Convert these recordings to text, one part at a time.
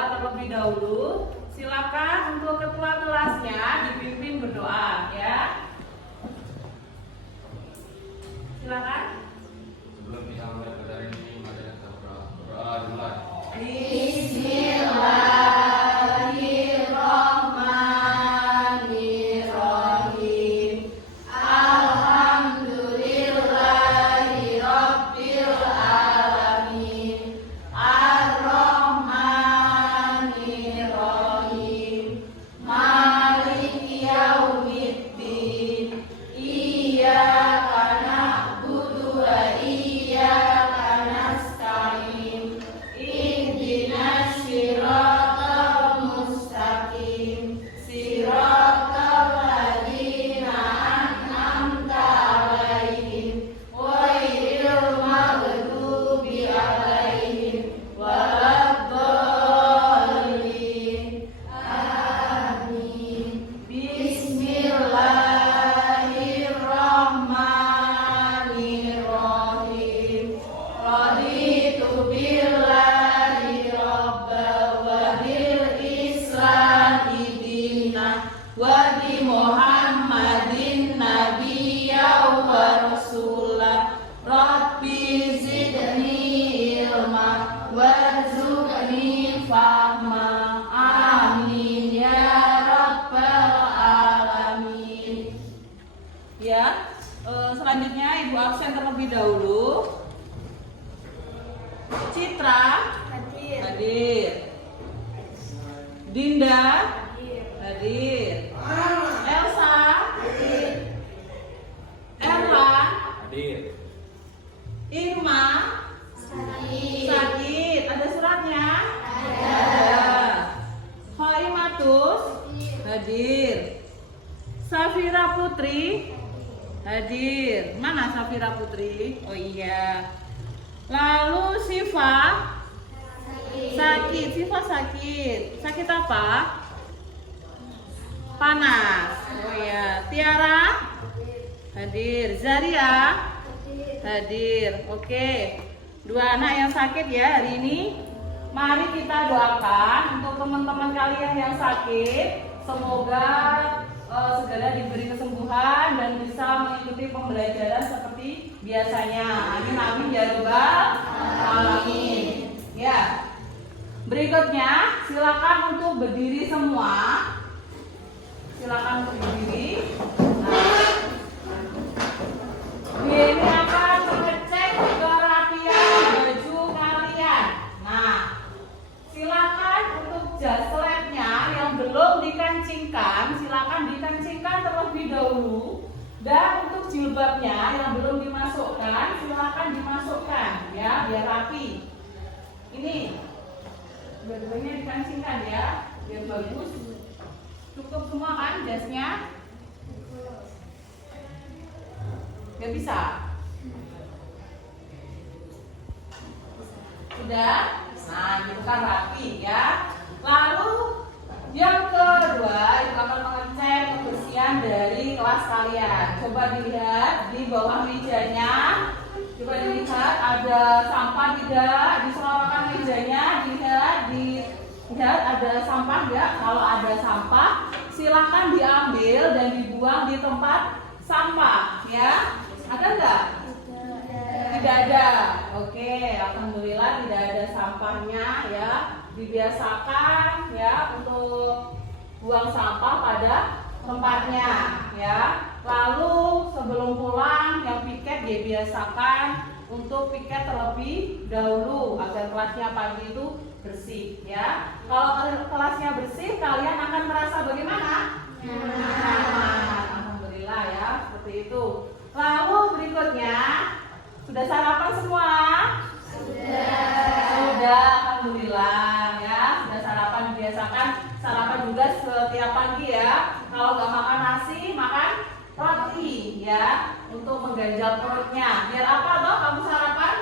berdoa terlebih dahulu. Silakan untuk ketua kelasnya dipimpin berdoa ya. Silakan. Sebelum kita mulai pelajaran ini, mari kita berdoa dulu. Bismillahirrahmanirrahim. Alhamdulillahirabbil alamin. Ar-Rahmanirrahim. Maliki yaumiddin. Iyyaka na'budu wa iyyaka nasta'in. Ihdinas siratal mustaqim. Siratal ladzina an'amta 'alaihim ghairil maghdubi 'alaihim waladdallin. Amin. Bismillahirrahmanirrahim. Raditu billahi rabban wa bil islami dinan wa bi Muhammadin nabiyyan wa rasulan. Rabbi zidni ilma warzuqni fahma. Amin ya rabbal alamin. Ya, selanjutnya Ibu absen terlebih dahulu. Citra hadir. Dinda hadir. Elsa hadir. Erlan Hadir. Irma sakit. Ada suratnya? Ada. Khaimatus hadir. Safira Putri hadir. Mana Safira Putri? Oh iya. Lalu Siva sakit. Siva sakit. Sakit apa? Panas. Oh iya. Tiara hadir. Zaria hadir. Oke. Dua anak yang sakit ya hari ini. Mari kita doakan untuk teman-teman kalian yang sakit. Semoga segera diberi kesembuhan dan bisa mengikuti pembelajaran seperti biasanya. Amin amin ya rabbal alamin. Ya. Berikutnya silakan untuk berdiri semua. Silakan untuk berdiri. Nah, ini akan mengecek kerapian baju kalian. Nah, silakan untuk jas labnya yang belum dikancingkan, silakan dikancingkan terlebih dahulu. Dan untuk jilbabnya yang belum dimasukkan, silakan dimasukkan ya, biar rapi. Ini dua-duanya dikancingkan ya, biar bagus. Cukup semua kan jasnya? Gak bisa? Sudah? Nah, gitu kan rapi ya. Lalu yang kedua, itu akan mengecek kebersihan dari kelas kalian. Coba dilihat di bawah mejanya. Coba dilihat ada sampah tidak di selorokan mejanya. Dilihat ada sampah enggak? Kalau ada sampah, silakan diambil dan dibuang di tempat sampah ya. Ada enggak? Tidak ada. Oke, alhamdulillah tidak ada sampahnya ya. Dibiasakan ya untuk buang sampah pada tempatnya ya. Lalu sebelum pulang yang piket dibiasakan untuk piket terlebih dahulu agar kelasnya pagi itu bersih ya. Kalau kelasnya bersih, kalian akan merasa bagaimana? Nyaman. Alhamdulillah ya, seperti itu. Lalu berikutnya, sudah sarapan semua? Sudah, alhamdulillah ya. Sudah sarapan, biasakan sarapan juga setiap pagi ya. Kalau nggak makan nasi, makan roti ya, untuk mengganjal perutnya. Biar apa toh kamu sarapan?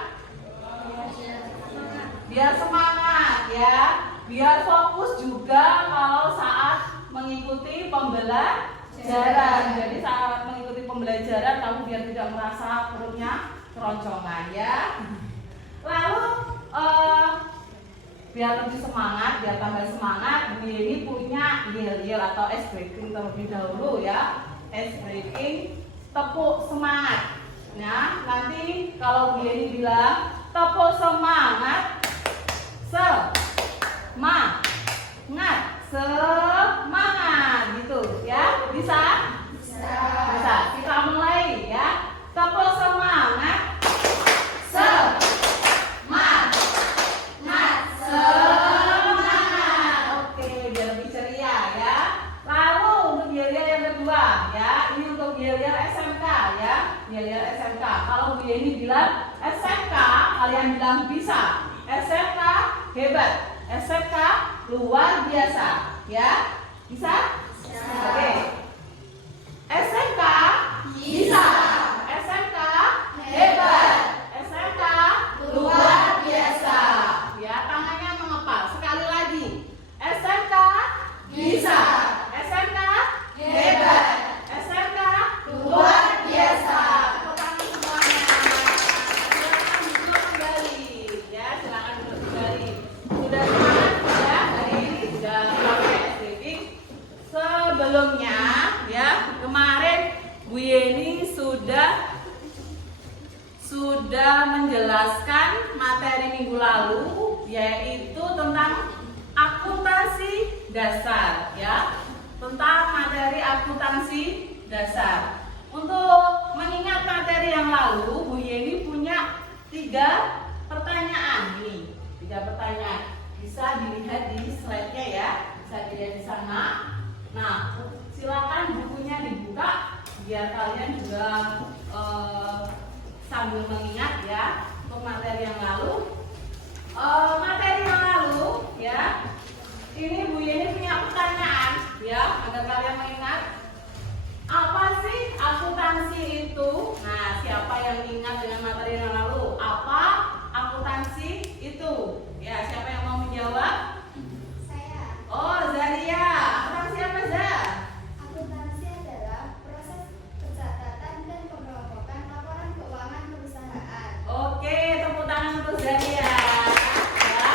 Biar semangat ya. Biar fokus juga kalau saat mengikuti pembelajaran. Jadi saat mengikuti pembelajaran kamu biar tidak merasa perutnya keroncongan ya. Lalu biar lebih semangat, biar tambah semangat, Bu Yeni punya yel-yel atau ice breaking terlebih dahulu ya. Ice breaking tepuk semangat. Nah, nanti kalau Bu Yeni bilang tepuk semangat, semangat, semangat gitu ya. Bisa? Bisa. Kita mulai ya. Tepuk semangat, semangat, semangat. Oke, biar lebih ceria ya. Lalu untuk yel-yel yang kedua ya. Ini untuk yel-yel SMK ya. Yel-yel SMK. Kalau Bu Yeni bilang SMK, kalian bilang bisa. SMK hebat. SMK luar biasa ya. Bisa? Oke. SMK bisa. SMK hebat. SMK luar biasa. Ya, tangannya mengepal. Sekali lagi. SMK bisa. SMK hebat. SMK luar biasa. Tepuk tangan semuanya. Silakan duduk kembali. Ya, silakan duduk kembali. Sudah semangat ya hari ini, sudah pakai SBB. Sebelumnya ya, kemarin Bu Yeni sudah menjelaskan materi minggu lalu, yaitu tentang akuntansi dasar ya, tentang materi akuntansi dasar. Untuk mengingat materi yang lalu, Bu Yeni punya 3 pertanyaan nih, 3 pertanyaan. Bisa dilihat di slide-nya ya, bisa dilihat di sana. Nah, silakan bukunya dibuka biar kalian juga sambil mengingat ya untuk materi yang lalu. Materi yang lalu ya, ini Bu Yeni punya pertanyaan ya, agar kalian mengingat apa sih akuntansi itu. Nah, siapa yang ingat dengan materi yang lalu? Apa akuntansi itu? Ya, siapa yang mau menjawab? Saya. Oh, Zaria. Akuntansi apa, Zah? Akuntansi adalah proses pencatatan dan pengelompokan laporan keuangan perusahaan. Oke, tepuk tangan untuk Zaria. Ya,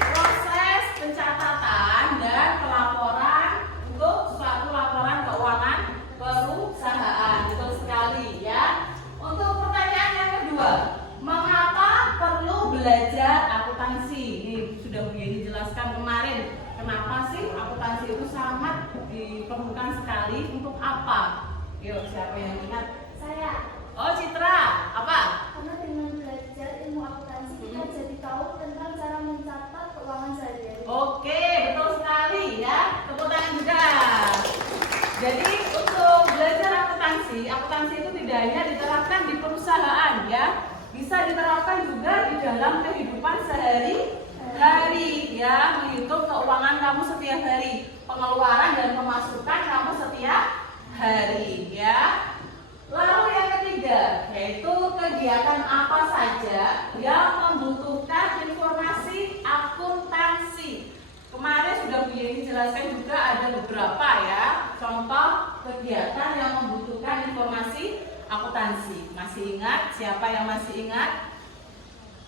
proses pencatatan dan pelaporan untuk suatu laporan keuangan perusahaan. Betul sekali ya. Untuk pertanyaan yang kedua, mengapa perlu belajar akuntansi? Ini sudah Bu Yeni jelaskan kemarin. Kenapa sih akuntansi itu sangat diperlukan sekali, untuk apa? Yuk, siapa yang ingat? Saya. Oh, Citra. Apa? Karena dengan belajar ilmu akuntansi kita jadi tahu tentang cara mencatat keuangan sehari-hari. Oke, betul sekali ya. Tepuk tangan juga. Jadi untuk belajar akuntansi itu tidak hanya diterapkan di perusahaan ya, bisa diterapkan juga di dalam kehidupan sehari-hari ya, menghitung keuangan kamu setiap hari, pengeluaran dan pemasukan kamu setiap hari ya. Lalu yang ketiga, yaitu kegiatan apa saja yang membutuhkan informasi akuntansi. Kemarin sudah Bu Yeni jelaskan juga ada beberapa ya contoh kegiatan yang membutuhkan informasi akuntansi. Masih ingat? Siapa yang masih ingat?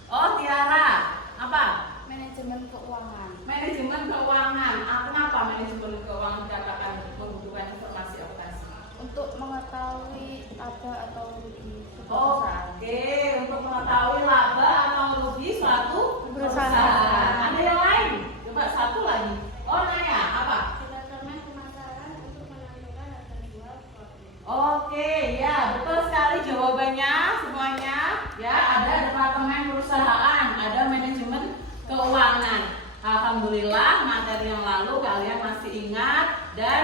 Oh, Tiara. Apa? Manajemen keuangan. Manajemen keuangan. Kenapa manajemen keuangan dikatakan membutuhkan informasi akuntansi? Untuk mengetahui laba atau rugi perusahaan. Oke, untuk mengetahui laba atau rugi suatu Perusahaan. Ada yang lain? Coba satu lagi. Oh, Naya, apa? Departemen pemasaran untuk menentukan harga jual produk. Oke, ya betul sekali jawabannya semuanya. Ya, ada departemen perusahaan, ada manajemen keuangan. Alhamdulillah materi yang lalu kalian masih ingat dan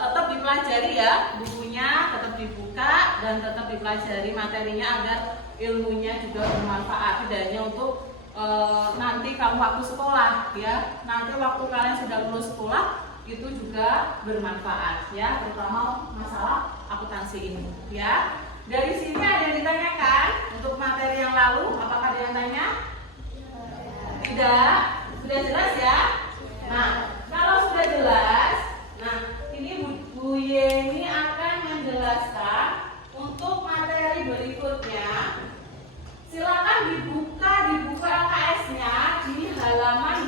tetap dipelajari ya, bukunya tetap dibuka dan tetap dipelajari materinya agar ilmunya juga bermanfaat, tidak hanya untuk nanti kamu waktu sekolah ya, nanti waktu kalian sudah lulus sekolah itu juga bermanfaat ya, terutama masalah akuntansi ini ya. Dari sini ada yang ditanyakan untuk materi yang lalu, apakah ada yang tanya? Tidak? Sudah jelas ya? Nah, kalau sudah jelas, nah ini Bu Yeni akan menjelaskan untuk materi berikutnya. Silakan dibuka LKS-nya di halaman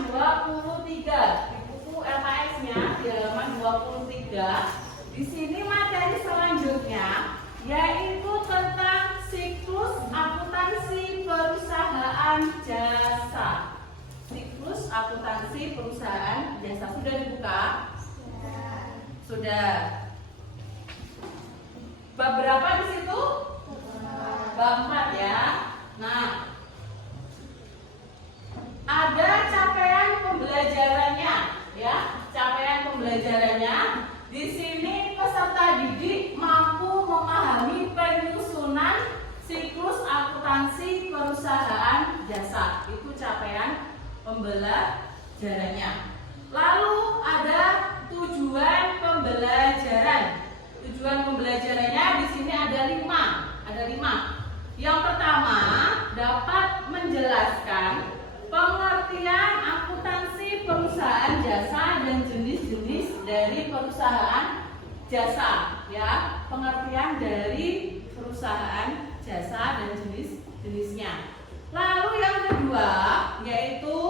akuntansi perusahaan jasa. Sudah dibuka? Sudah. Bab berapa di situ? Bab 4 ya. Nah, ada capaian pembelajarannya ya. Capaian pembelajarannya di sini peserta didik mampu memahami penyusunan siklus akuntansi perusahaan jasa. Itu capaian pembelajarannya. Lalu ada tujuan pembelajaran. Tujuan pembelajarannya di sini ada 5. Yang pertama, dapat menjelaskan pengertian akuntansi perusahaan jasa dan jenis-jenis dari perusahaan jasa ya. Pengertian dari perusahaan jasa dan jenis-jenisnya. Lalu yang kedua yaitu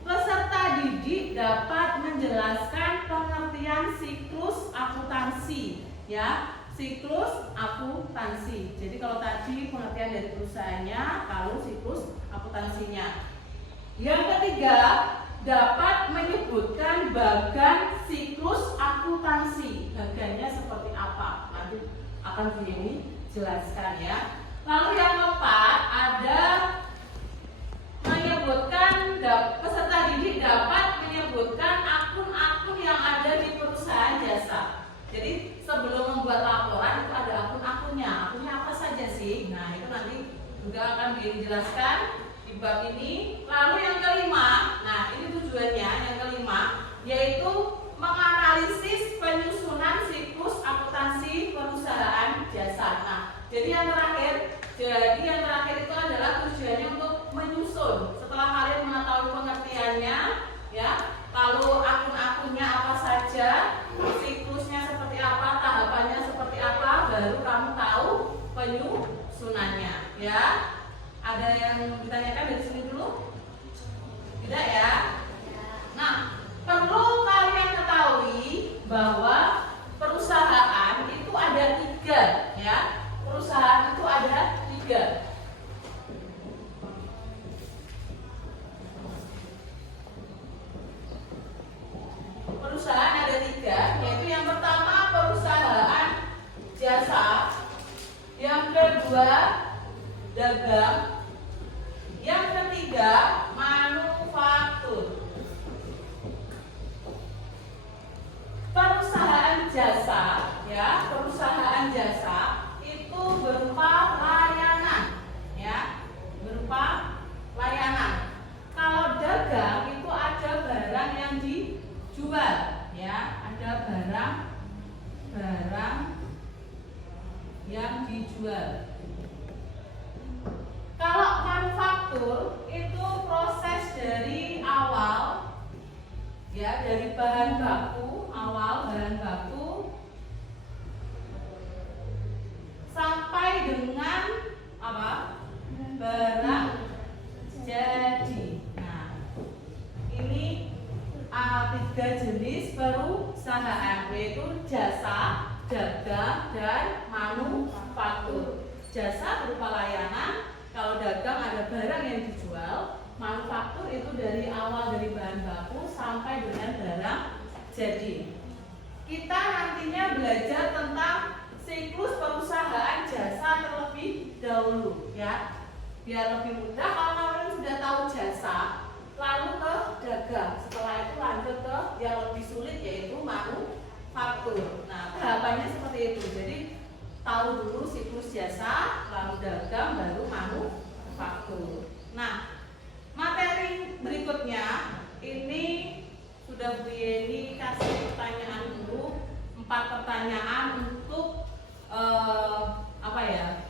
peserta didik dapat menjelaskan pengertian siklus akuntansi ya. Siklus akuntansi. Jadi kalau tadi pengertian dari perusahaannya, kalau siklus akuntansinya. Yang ketiga, dapat menyebutkan bagan siklus akuntansi. Bagannya seperti apa? Nanti akan ini jelaskan ya. Lalu yang keempat, ada menyebutkan peserta didik dapat menyebutkan akun-akun yang ada di perusahaan jasa. Jadi sebelum membuat laporan itu ada akun-akunnya. Akunnya apa saja sih? Nah, itu nanti juga akan dijelaskan di bab ini. Lalu yang kelima, nah ini tujuannya yang kelima, yaitu menganalisis penyusunan siklus akuntansi perusahaan jasa. Nah, jadi yang terakhir itu adalah tujuannya untuk menyusun. Setelah kalian mengetahui pengertiannya, ya, lalu akun-akunnya apa saja, siklusnya seperti apa, tahapannya seperti apa, baru kamu tahu penyusunannya, ya. Ada yang ditanyakan dari sini dulu? Tidak ya? Nah, perlu kalian ketahui bahwa perusahaan itu ada 3, ya. Perusahaan itu ada 3. Perusahaan ada 3, yaitu yang pertama perusahaan jasa, yang kedua dagang, yang ketiga manufaktur. Perusahaan jasa, ya, perusahaan jasa itu berupa layanan, ya, berupa layanan. Kalau dagang itu ada barang yang dijual, ya, ada barang yang dijual. Kalau manufaktur itu proses dari awal, ya, dari bahan baku, awal bahan baku sampai dengan apa? Barang jadi. Nah, ini 3 jenis perusahaan, yaitu jasa, dagang, dan manufaktur. Jasa berupa layanan, kalau dagang ada barang yang dijual, manufaktur itu dari awal dari bahan baku sampai dengan barang jadi. Kita nantinya belajar tentang siklus perusahaan jasa terlebih dahulu, ya. Biar lebih mudah kalau kalian sudah tahu jasa, lalu ke dagang. Setelah itu lanjut ke yang lebih sulit yaitu manufaktur. Nah, tahapannya seperti itu. Jadi tahu dulu siklus jasa, lalu dagang, baru manufaktur. Nah, materi berikutnya ini sudah Bu Yeni kasih pertanyaan dulu, 4 pertanyaan untuk apa ya?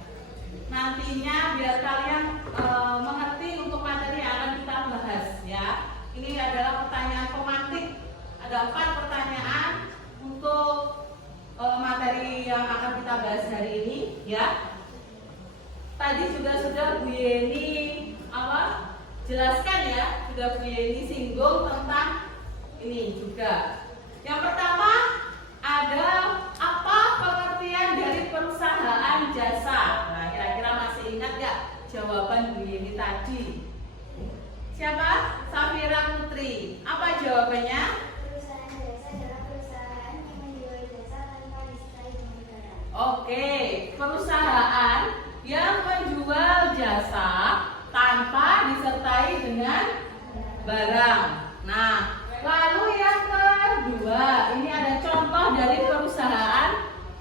Nantinya biar kalian mengerti untuk materi yang akan kita bahas, ya. Ini adalah pertanyaan pemantik. Ada 4 pertanyaan untuk materi yang akan kita bahas hari ini, ya. Tadi juga sudah Bu Yeni jelaskan, ya, sudah Bu Yeni singgung tentang ini juga. Yang pertama ada apa pengertian dari perusahaan jasa. Nah, kira-kira masih ingat gak jawaban Bu Yeni tadi? Siapa? Safira Putri. Putri. Apa jawabannya? Perusahaan jasa adalah perusahaan yang menjual jasa tanpa disertai dengan barang. Oke, perusahaan yang menjual jasa tanpa disertai dengan barang. Nah, lalu yang kedua, ini ada contoh dari perusahaan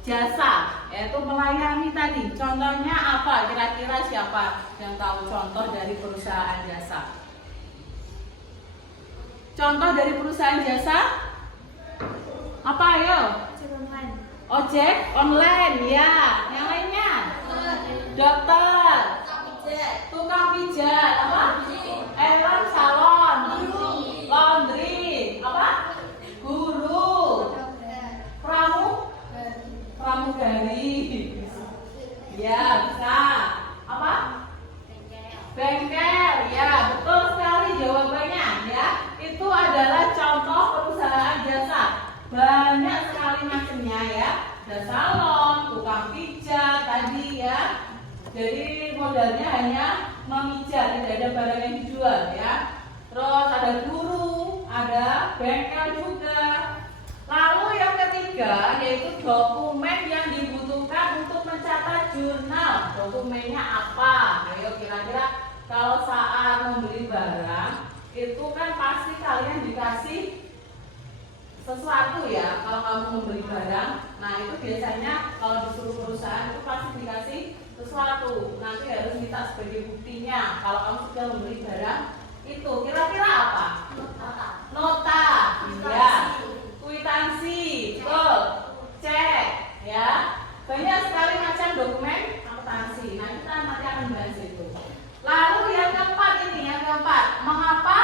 jasa, yaitu melayani tadi. Contohnya apa? Kira-kira siapa yang tahu contoh dari perusahaan jasa? Contoh dari perusahaan jasa? Apa ayo? Cuman Ojek online, ya. Yang lainnya? Dokter, tukang pijat, apa? Salon, salon, laundry, apa? Guru, pramugari, ya bisa. Apa? Bengkel, ya betul sekali jawabannya, ya. Itu adalah contoh perusahaan jasa. Banyak sekali macamnya ya. Ada salon, tukang pijat tadi ya. Jadi modalnya hanya memijat, tidak ada barang yang dijual ya. Terus ada guru, ada bengkel juga. Lalu yang ketiga yaitu dokumen yang dibutuhkan untuk mencatat jurnal. Dokumennya apa? Ayo kira-kira kalau saat membeli barang itu kan pasti kalian dikasih sesuatu ya. Kalau kamu membeli barang, nah itu biasanya kalau disuruh perusahaan itu pasti dikasih sesuatu. Nanti harus minta sebagai buktinya kalau kamu sudah membeli barang itu. Kira-kira apa? Nota, ya. Kwitansi, betul. Cek, ya. Banyak sekali macam dokumen akuntansi. Nah kita nanti akan bahas itu. Lalu yang keempat ini, mengapa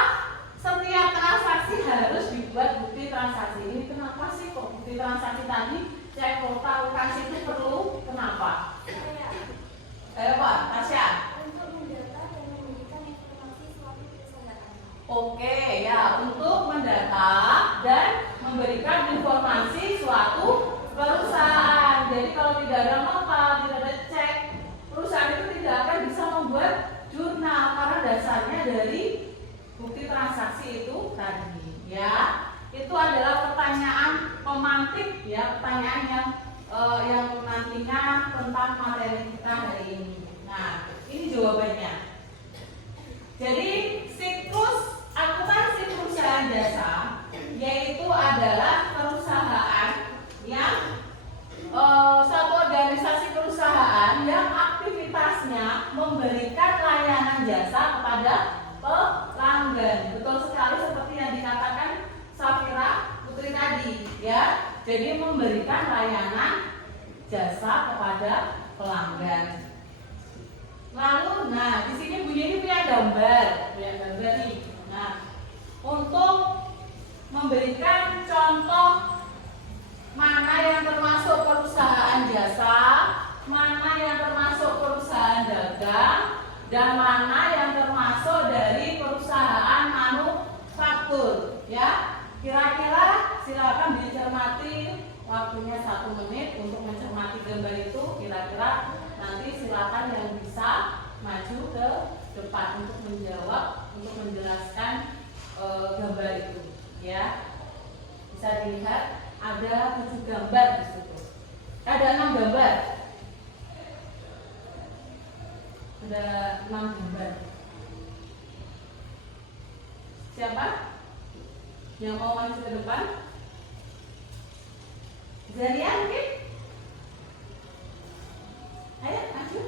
setiap transaksi harus dibuat bukti transaksi? Ini kenapa sih kok bukti transaksi tadi cek nota kwitansi itu perlu? Kenapa? Ayo Pak, Tasya. untuk mendata dan memberikan informasi suatu perusahaan. Oke ya, untuk mendata dan memberikan informasi suatu perusahaan. Jadi kalau tidak ada nota, tidak ada cek, perusahaan itu tidak akan bisa membuat jurnal karena dasarnya dari bukti transaksi itu tadi ya. Itu adalah pertanyaan pemantik ya, pertanyaan yang nantinya tentang materi kita hari ini. Nah, ini jawabannya. Jadi siklus akuntansi perusahaan jasa yaitu adalah perusahaan yang satu organisasi perusahaan yang aktivitasnya memberikan layanan jasa kepada pelanggan. Betul sekali seperti yang dikatakan Safira Putri tadi ya. Jadi memberikan layanan jasa kepada pelanggan. Lalu, nah di sini Bu Yeni punya gambar nih. Nah, untuk memberikan contoh mana yang termasuk perusahaan jasa, mana yang termasuk perusahaan dagang, dan mana yang termasuk dari perusahaan manufaktur. Ya, kira-kira silakan dicermati, waktunya 1 menit untuk mencermati gambar itu. Kira-kira nanti silakan yang bisa maju ke depan untuk menjawab, untuk menjelaskan gambar itu. Ya, bisa dilihat ada 7 gambar di situ. Ada 6 gambar. Ada 6 gambar. Siapa yang mau maju ke depan? Zaria mungkin? Ayo maju.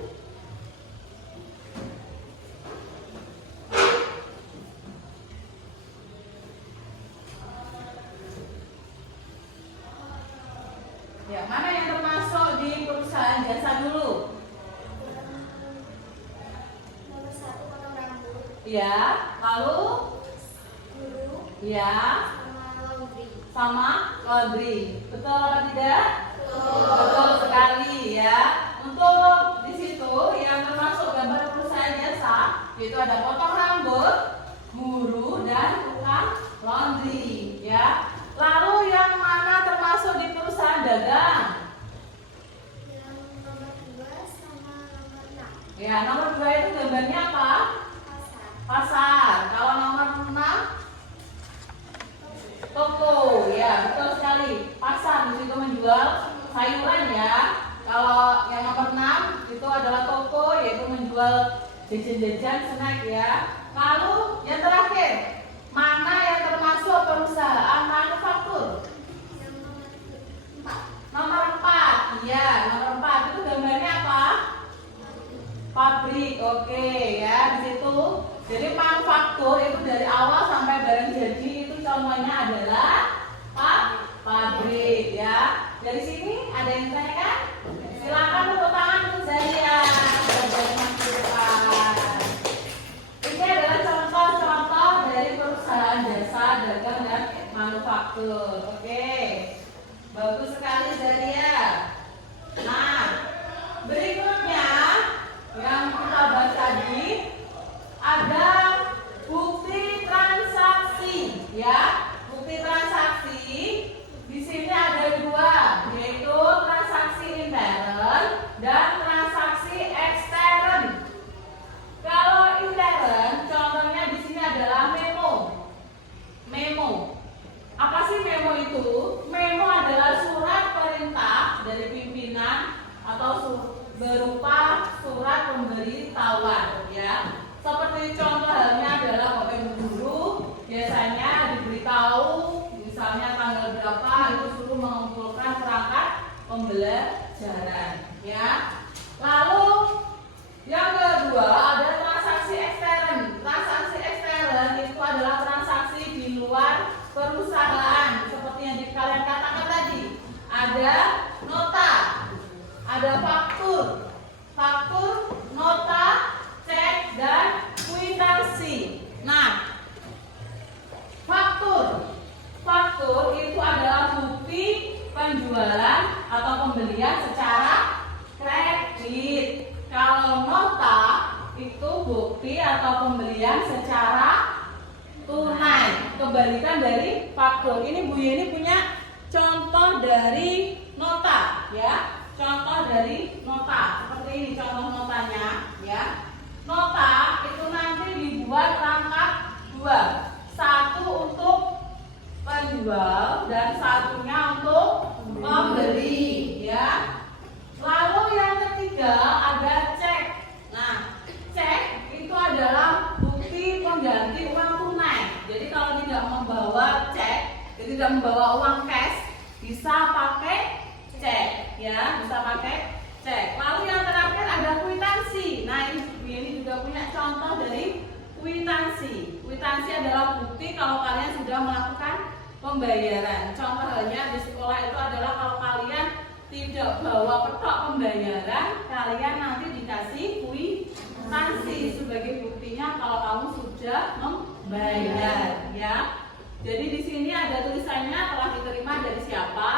Ya, mana yang termasuk di perusahaan jasa dulu? Nomor 1 potong rambut, Ya, lalu? guru, Ya, sama laundry. sama laundry. Betul apa tidak? Betul. Betul sekali ya. Untuk di situ yang termasuk gambar perusahaan jasa itu ada potong rambut, guru, dan tukang laundry ya. Lalu yang mana termasuk di perusahaan dagang? Yang nomor 2 sama nomor 6. Ya, nomor 2 itu gambarnya apa? Pasar. Pasar. Kalau nomor 6 jajan-jajan snack ya. Lalu yang terakhir, mana yang termasuk perusahaan manufaktur? Nomor 4. Iya, nomor 4 itu gambarnya apa? Pabrik. Oke ya, di situ. Jadi manufaktur itu dari awal sampai barang jadi itu contohnya adalah pabrik ya. Dari sini ada yang tanyakan? Silakan tepuk tangan untuk Zalia. Ini adalah contoh-contoh dari perusahaan jasa dagang dan manufaktur. Oke, bagus sekali Zalia. Nah, berikutnya yang kita bahas tadi ada bukti transaksi ya. Bukti transaksi di sini ada 2, yaitu transaksi intern dan transaksi ekstern. Kalau intern, contohnya di sini adalah memo. Memo. Apa sih memo itu? Memo adalah surat perintah dari pimpinan atau berupa surat pemberitahuan ya. Seperti contoh halnya adalah Bapak Guru biasanya diberitahu misalnya tanggal berapa itu suruh mengumpulkan perangkat pembelajaran ya. Lalu yang kedua ada transaksi ekstern. Transaksi ekstern itu adalah transaksi di luar perusahaan seperti yang kalian katakan tadi. Ada nota, ada faktur, nota, cek dan kwitansi. Nah, faktur itu adalah bukti penjualan atau pembelian secara kredit. Kalau nota itu bukti atau pembelian secara tunai. Kebalikan dari faktur. Ini Bu Yeni punya contoh dari nota ya. Contoh dari nota seperti ini contoh notanya ya. Nota itu nanti dibuat rangkap 2, 1 untuk penjual dan satunya untuk pembeli ya. Lalu yang ketiga ada cek. Nah, cek itu adalah bukti pengganti uang tunai. Jadi kalau tidak membawa cek, jadi tidak membawa uang cash, bisa pakai cek ya, bisa pakai cek. Lalu yang terakhir ada kwitansi. Nah, ini juga punya contoh dari kwitansi. Kwitansi adalah bukti kalau kalian sudah melakukan pembayaran. Contoh halnya di sekolah itu adalah kalau kalian tidak bawa petok pembayaran, kalian nanti dikasih kwitansi sebagai buktinya kalau kamu sudah membayar ya. Jadi di sini ada tulisannya telah diterima dari siapa,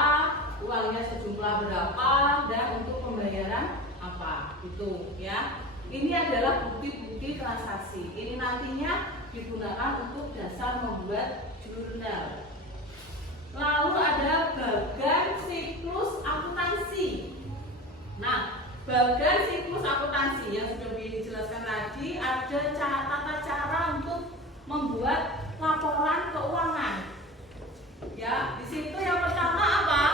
uangnya sejumlah berapa, dan untuk pembayaran apa itu ya. Ini adalah bukti-bukti transaksi. Ini nantinya digunakan untuk dasar membuat jurnal. Lalu ada bagan siklus akuntansi. Nah, bagan siklus akuntansi yang sudah dijelaskan tadi ada tata cara untuk membuat laporan keuangan. Ya, di situ yang pertama apa?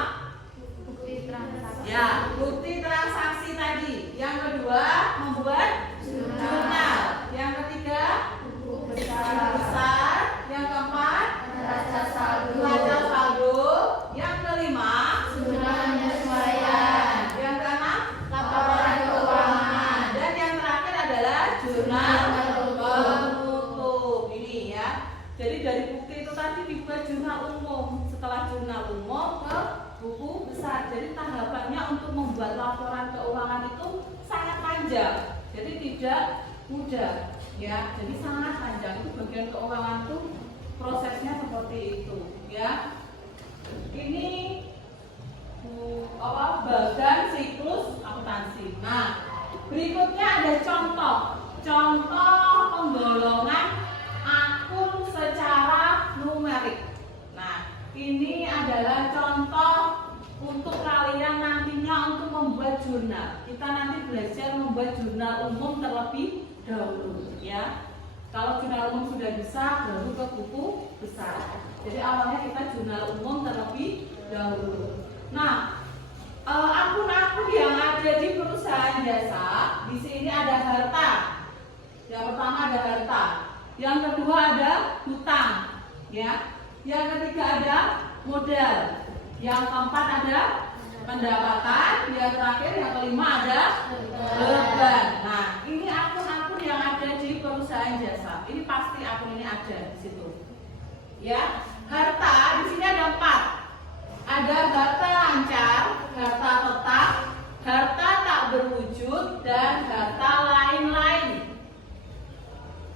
Bukti transaksi. Ya, bukti transaksi tadi. Yang kedua, membuat jurnal. Yang ketiga, Buku besar. Yang keempat, neraca saldo. neraca saldo. Yang kelima, Jurnal penyesuaian. yang keenam, Laporan keuangan. dan yang terakhir adalah jurnal penutup. Ini ya. Jadi dari bukti itu tadi dibuat jurnal umum. Setelah jurnal umum ke buku besar. Jadi tahapannya untuk membuat laporan keuangan itu sangat panjang. Jadi tidak mudah ya. Jadi sangat panjang. Itu bagian keuangan itu prosesnya seperti itu ya. Ini bagan siklus akuntansi. Nah, berikutnya ada contoh penggolongan akun secara numerik. Nah, ini adalah contoh untuk kalian nantinya untuk membuat jurnal. Kita nanti belajar membuat jurnal umum terlebih dahulu ya. Kalau jurnal umum sudah bisa, baru ke buku besar. Jadi awalnya kita jurnal umum terlebih dahulu. Nah, akun-akun yang ada di perusahaan jasa, di sini ada harta. Yang pertama ada harta, yang kedua ada hutang, ya. Yang ketiga ada modal, yang keempat ada pendapatan, yang terakhir yang kelima ada beban. Nah, ini akun-akun yang ada di perusahaan jasa. Ini pasti akun ini ada di situ. Ya, harta di sini ada 4. Ada harta lancar, harta tetap, harta tak berwujud, dan harta lain-lain.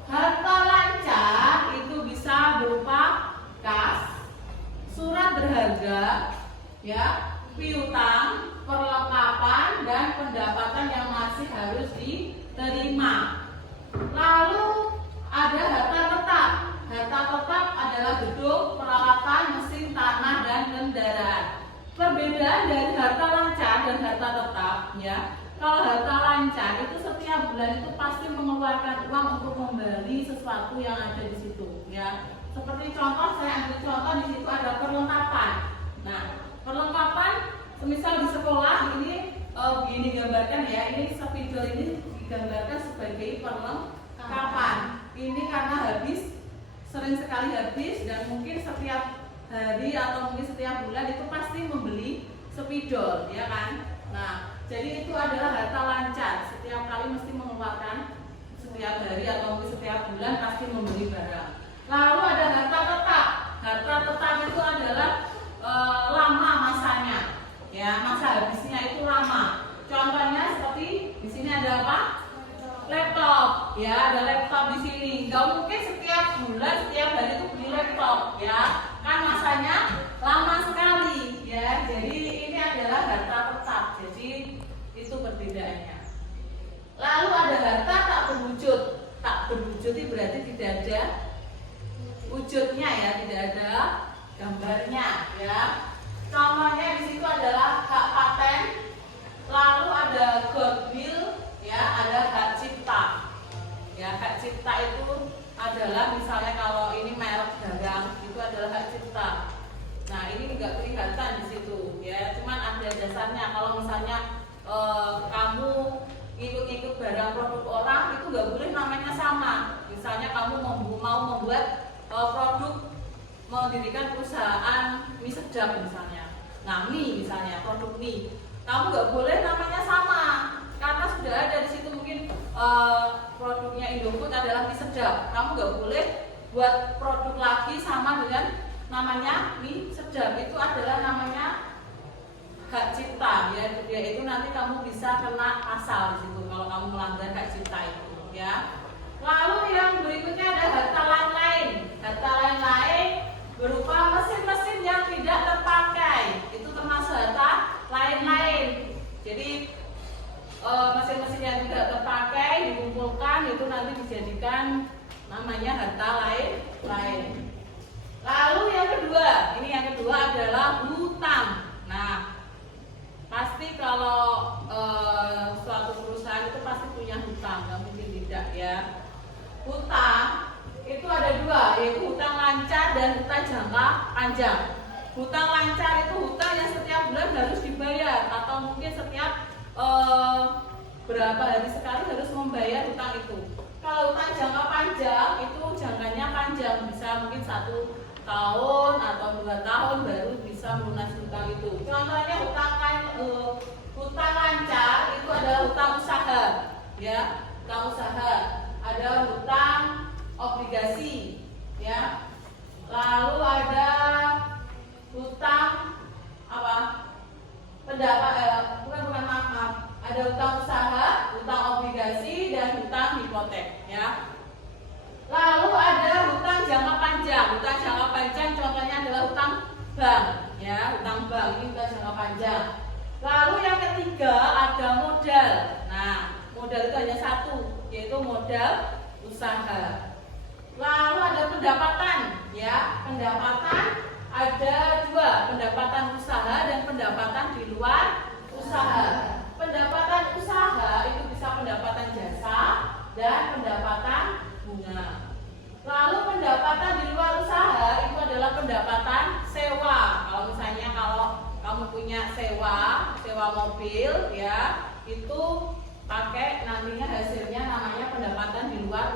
Harta lancar itu bisa berupa kas, surat berharga, ya, piutang, perlengkapan, dan pendapatan yang masih harus diterima. Lalu ada harta tetap. Harta tetap adalah gedung, peralatan, mesin, tanah, dan kendaraan. Perbedaan dari harta lancar dan harta tetap, ya. Kalau harta lancar itu setiap bulan itu pasti mengeluarkan uang untuk membeli sesuatu yang ada di situ, ya. Seperti contoh, saya ambil contoh di situ ada perlengkapan. Nah, perlengkapan, semisal di sekolah ini begini gambarkan ya, ini spidol ini digambarkan sebagai perlengkapan. Ini karena habis, sering sekali habis, dan mungkin setiap hari atau mungkin setiap bulan itu pasti membeli spidol, ya kan? Nah, jadi itu adalah harta lancar. Setiap kali mesti mengeluarkan, setiap hari atau mungkin setiap bulan pasti membeli barang. Lalu ada harta tetap. Harta tetap itu adalah lama masanya, ya, masa habisnya itu lama. Contohnya seperti di sini ada apa? Laptop, ya, ada laptop di sini. Nggak mungkin setiap bulan, setiap hari itu beli laptop, ya, kan masanya lama sekali, ya. Jadi ini adalah harta tetap. Jadi itu perbedaannya. Lalu ada harta tak berwujud. Tak berwujud itu berarti tidak ada wujudnya, ya, tidak ada gambarnya, ya. Contohnya di situ adalah hak paten, lalu ada goodwill, ya, ada hak cipta. Ya, hak cipta itu adalah misalnya kalau ini merek dagang, itu adalah hak cipta. Nah, ini enggak kelihatan di situ, ya, cuman ada dasarnya. Kalau misalnya kamu ikut-ikut barang produk orang, itu nggak boleh namanya sama. Misalnya kamu mau membuat produk, mendirikan perusahaan mie sedap misalnya. Nah, mie misalnya, produk mie, kamu nggak boleh namanya sama, karena sudah ada di situ mungkin produknya Indofood adalah mie sedap. Kamu nggak boleh buat produk lagi sama dengan namanya mie sedap. Itu adalah namanya hak cipta, ya. Itu nanti kamu bisa kena pasal di situ kalau kamu melanggar hak cipta itu, ya. Lalu yang berikutnya ada harta lain-lain. Harta lain-lain berupa mesin-mesin yang tidak terpakai. Itu termasuk harta lain-lain. Jadi mesin-mesin yang tidak terpakai dikumpulkan, itu nanti dijadikan namanya harta lain-lain. Lalu yang kedua, ini yang kedua adalah hutang. Nah, pasti kalau suatu perusahaan itu pasti punya hutang, nggak mungkin tidak, ya. Hutang itu ada 2, yaitu hutang lancar dan hutang jangka panjang. Hutang lancar itu hutang yang setiap bulan harus dibayar, atau mungkin setiap berapa hari sekali harus membayar hutang itu. Kalau hutang jangka panjang itu jangkanya panjang, bisa mungkin 1 tahun atau 2 tahun baru bisa melunasi hutang itu. Contohnya hutang lancar itu adalah hutang usaha, ya, hutang usaha. Ada hutang obligasi, ya. Lalu ada hutang apa? Maaf. Ada hutang usaha, hutang obligasi, dan hutang hipotek, ya. Lalu ada hutang jangka panjang. Hutang jangka panjang contohnya adalah hutang bank, ya, hutang bank ini hutang jangka panjang. Lalu yang ketiga ada modal. Nah, modal itu hanya 1, yaitu modal usaha. Lalu ada pendapatan, ya. Pendapatan ada 2, pendapatan usaha dan pendapatan di luar usaha. Pendapatan usaha itu bisa pendapatan jasa dan pendapatan bunga. Lalu pendapatan di luar usaha itu adalah pendapatan sewa. Kalau misalnya kalau kamu punya sewa mobil, ya, itu pakai nantinya hasilnya namanya pendapatan di luar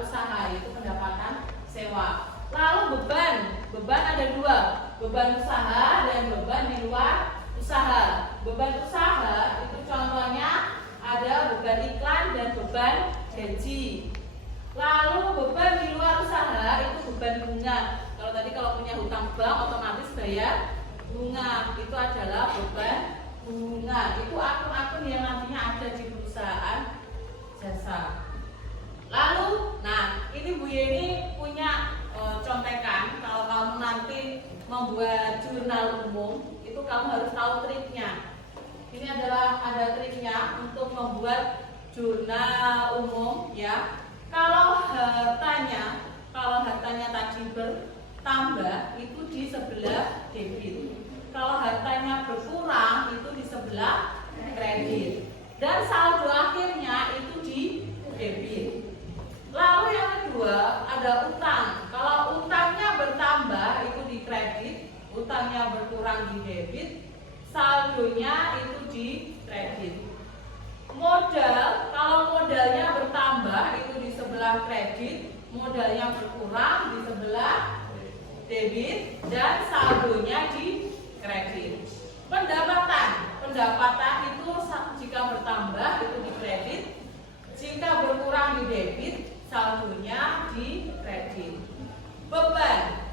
beban usaha dan beban di luar usaha. Beban usaha itu contohnya ada beban iklan dan beban gaji. Lalu beban di luar usaha itu beban bunga. Kalau punya hutang bank otomatis bayar bunga. Itu adalah beban bunga. Itu akun-akun yang nantinya ada di perusahaan jasa. Lalu, nah ini Bu Yeni punya contekan. Kalau kamu nanti membuat jurnal umum, itu kamu harus tahu triknya. Ini ada triknya untuk membuat jurnal umum ya. Kalau hartanya tadi bertambah itu di sebelah debit. Kalau hartanya berkurang itu di sebelah kredit. Dan saldo akhirnya itu di debit. Lalu yang kedua ada utang. Kalau utangnya bertambah itu di kredit, utangnya berkurang di debit, saldonya itu di kredit. Modal, kalau modalnya bertambah itu di sebelah kredit, modalnya berkurang di sebelah debit, dan saldonya di kredit. Pendapatan itu jika bertambah itu di kredit, jika berkurang di debit, saldonya di kredit. Beban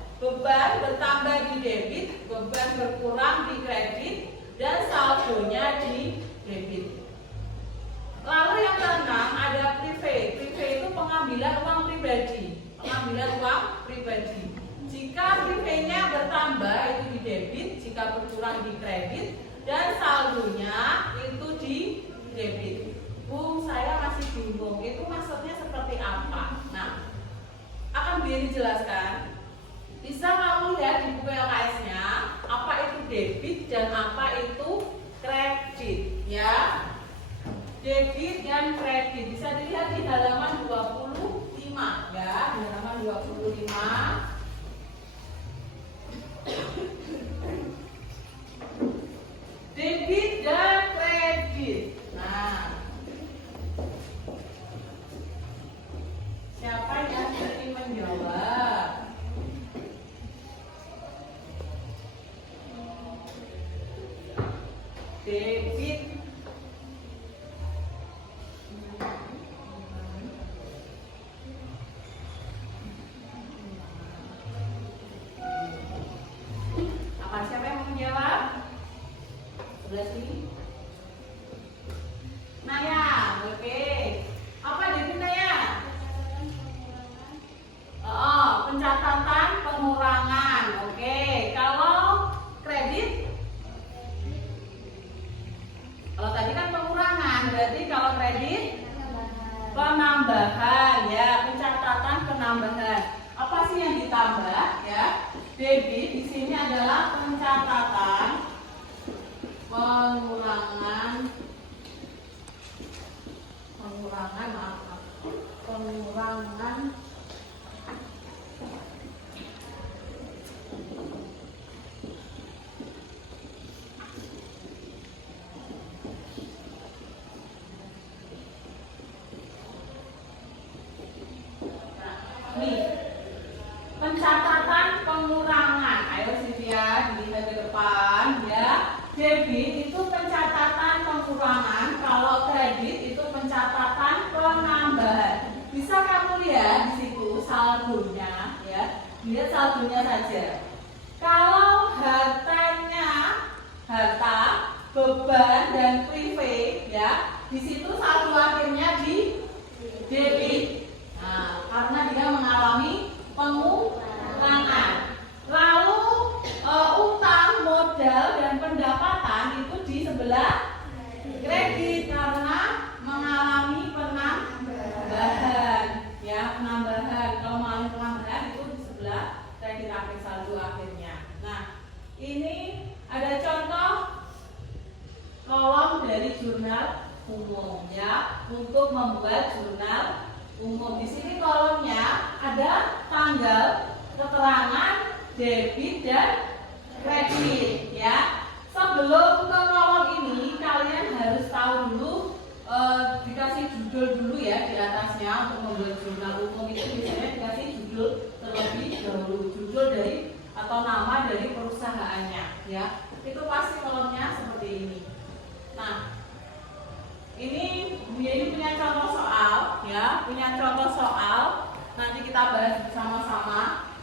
bertambah di debit, beban berkurang di kredit, dan saldonya di debit. Lalu yang keenam ada prepaid. Prepaid itu pengambilan uang pribadi. Jika prepaidnya bertambah itu di debit, jika berkurang di kredit, dan saldonya itu di debit. Bu, saya masih bingung. Itu maksudnya seperti apa? Nah, akan dijelaskan. Bisa kamu lihat di buku LKS-nya apa itu debit dan apa itu kredit, ya. Debit dan kredit bisa dilihat di halaman 25 ya, di halaman 25. Debit dan kredit. Nah, siapa yang ingin menjawab? Debit apa? Siapa yang mau menjawab? Sebelah sini. Naya, oke. Apa debit Naya? Pencatatan pengurangan. Oke. Kalau kredit? Kalau tadi kan pengurangan, berarti kalau kredit penambahan ya, pencatatan penambahan. Apa sih yang ditambah ya? Debit di sini adalah pencatatan pengurangan pencatatan pengurangan. Ayo Sylvia dilihat ke depan ya. Debit itu pencatatan pengurangan, kalau kredit itu pencatatan penambahan. Bisa kamu lihat di situ saldonya ya. Lihat saldonya saja. Kalau harta, beban dan prepaid ya, di situ saldo akhirnya di debit. Nah, karena dia mengalami pengurangan. Lalu utang, modal dan pendapatan itu di sebelah kredit karena mengalami penambahan. Ya, penambahan. Kalau mengalami penambahan itu di sebelah kredit akhir saldo akhirnya. Nah, ini ada contoh kolom dari jurnal umum ya, untuk membuat jurnal umum. Di sini kolomnya ada tanggal, keterangan, debit dan kredit ya. Sebelum ke kolom ini kalian harus tahu dulu, dikasih judul dulu ya di atasnya. Untuk membuat jurnal umum itu biasanya dikasih judul terlebih dahulu, judul dari atau nama dari perusahaan perusahaannya, ya. Itu pasti kolomnya seperti ini. Nah, ini punya contoh soal, ya, punya contoh soal. Nanti kita bahas bersama-sama.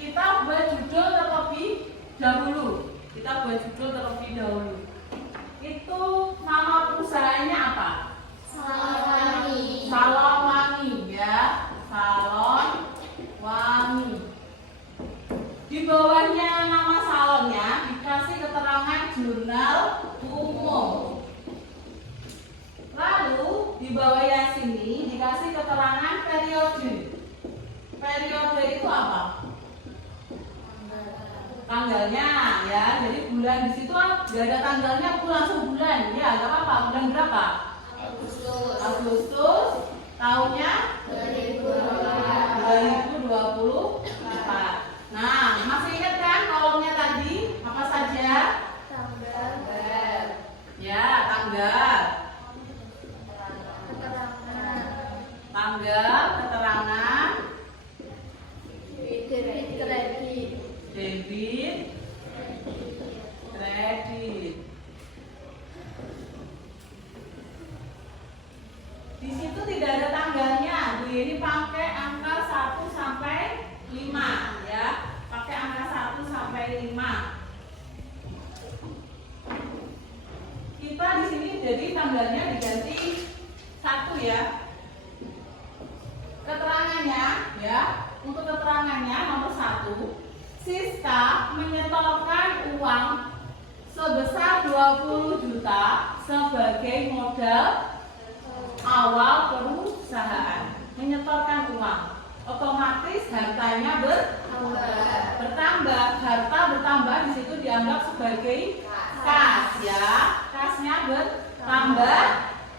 Kita buat judul terlebih dahulu. Itu nama perusahaannya apa? Salon Wangi, ya. Salon Wangi. Di bawahnya nama salonnya dikasih keterangan jurnal umum. Lalu di bawahnya sini dikasih keterangan periode. Periode itu apa? Tanggalnya, ya. Jadi bulan di situ nggak ada tanggalnya, aku langsung bulan. Ya, nggak apa-apa. Bulan berapa? Agustus. Tahunnya 2024. Nah, masih ingat kan kolomnya tadi apa saja? Ya, tanggal, keterangan, debit, kredit. Di situ tidak ada tanggalnya. Bu ini pakai angka 1 sampai 5, ya. Pakai angka 1 sampai 5. Kita di sini jadi tanggalnya diganti 1, ya. Keterangannya, ya. Untuk keterangannya nomor 1, Siska menyetorkan uang sebesar 20 juta sebagai modal awal perusahaan. Menyetorkan uang, otomatis hartanya bertambah. Harta bertambah di situ dianggap sebagai kas, ya. Kasnya bertambah.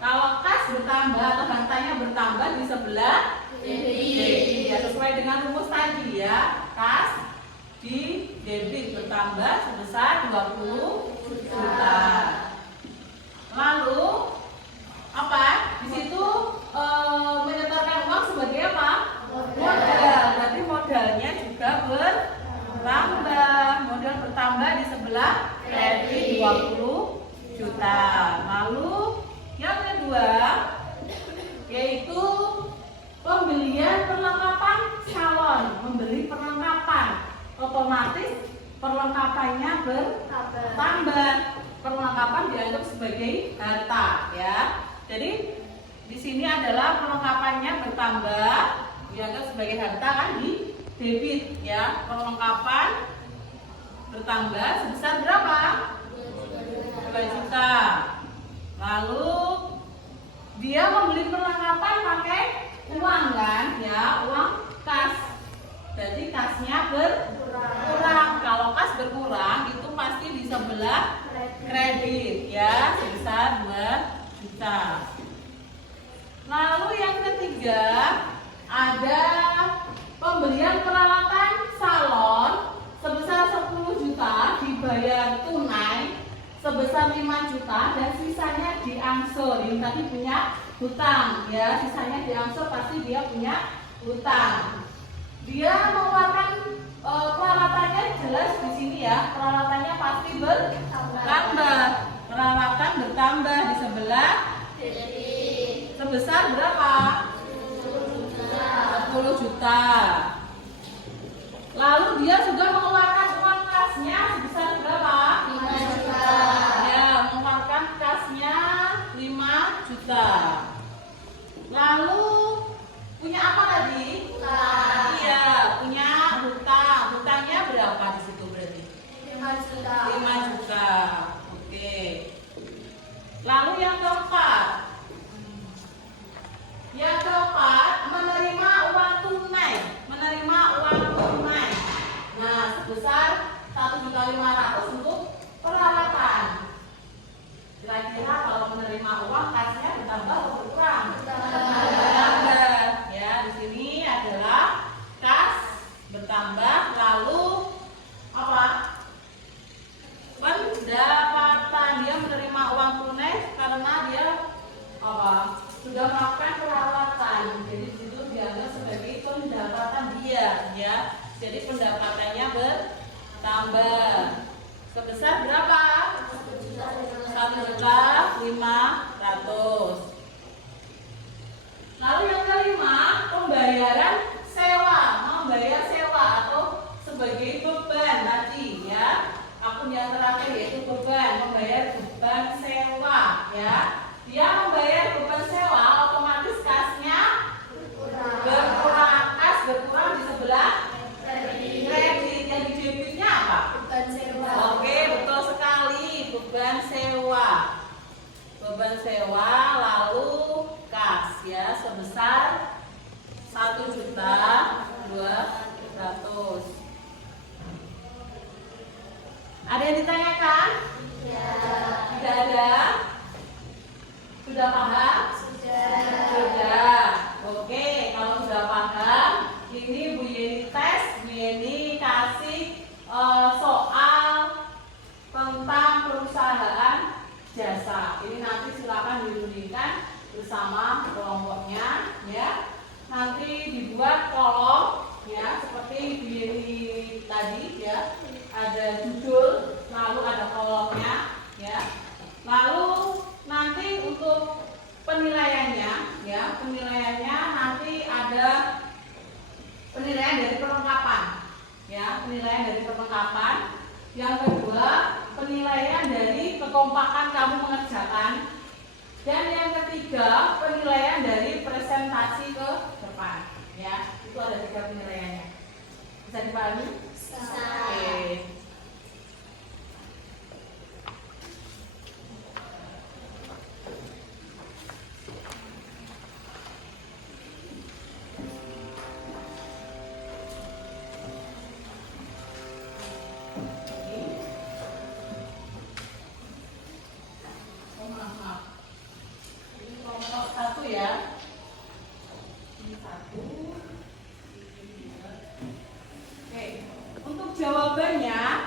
Kalau kas bertambah atau hartanya bertambah di sebelah debit, ya, sesuai dengan rumus tadi, ya. Kas di debit bertambah sebesar 20 juta. Lalu apa? Di situ menyetorkan uang sebagai apa? Modal. Berarti modalnya juga bertambah. Modal bertambah di sebelah kredit 20 juta. Lalu yang kedua yaitu pembelian perlengkapan salon. Membeli perlengkapan, otomatis perlengkapannya bertambah. Perlengkapan dianggap sebagai harta, ya. Jadi di sini adalah perlengkapannya bertambah, dianggap sebagai harta kan di debit, ya. Perlengkapan bertambah sebesar berapa? 2 juta. Lalu dia membeli perlengkapan pakai uang kan, ya, uang kas. Jadi kasnya berkurang. Kalau kas berkurang itu pasti di sebelah kredit, ya, sebesar 2 juta. Lalu yang ketiga ada pembelian peralatan salon sebesar 10 juta dibayar tunai sebesar 5 juta dan sisanya diangsur. Ini tadi punya hutang, ya, sisanya diangsur pasti dia punya hutang. Dia mengeluarkan peralatannya jelas di sini, ya. Peralatannya pasti bertambah. Peralatan bertambah di sebelah sebesar berapa? 10 juta. Lalu dia juga mengeluarkan uang kasnya sebesar berapa? 5 juta. Ya, mengeluarkan kasnya 5 juta. Lalu punya apa tadi? Iya, punya hutang. Hutangnya berapa di situ berarti? 5 juta. 5 juta. Oke. Lalu yang keempat. Yang keempat, menerima uang tunai. Menerima uang tunai. Nah, sebesar 1.500.000 untuk peralatan. Kira-kira kalau menerima uang kasnya bertambah atau berkurang? Bertambah. Ya, di sini adalah kas bertambah. Lalu apa? Pendapatan. Dia menerima uang tunai karena dia 1.200.000. Ada yang ditanyakan? Tidak ada? Sudah paham? Sudah. Oke, kalau sudah paham, ini Bu Yeni tes, Bu Yeni kasih soal tentang perusahaan jasa. Ini nanti silakan dirundingkan bersama kelompoknya, ya. Nanti dibuat kolom, ya, seperti Bu Yeni tadi, ya. Ada judul, lalu ada kolomnya, ya. Lalu nanti untuk penilaiannya, ya, penilaiannya nanti ada penilaian dari perlengkapan, ya, penilaian dari perlengkapan. Yang kedua, penilaian dari kekompakan kamu mengerjakan. Dan yang ketiga, penilaian dari presentasi ke depan, ya. Itu ada 3 penilaiannya. Bisa dipahami? Oke. Jawabannya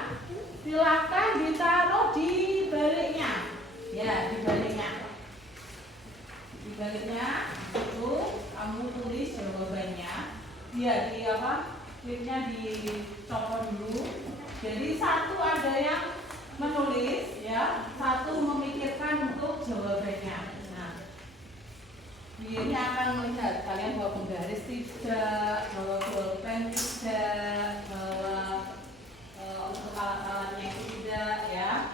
silakan ditaruh di baliknya, ya, di baliknya. Di baliknya itu kamu tulis jawabannya. Dia di apa? Klipnya dicopot dulu. Jadi satu ada yang menulis, ya, satu memikirkan untuk jawabannya. Nah, ini akan melihat kalian bawa penggaris tidak, bawa pulpen tidak, bawa untuk alat-alatnya tidak, ya.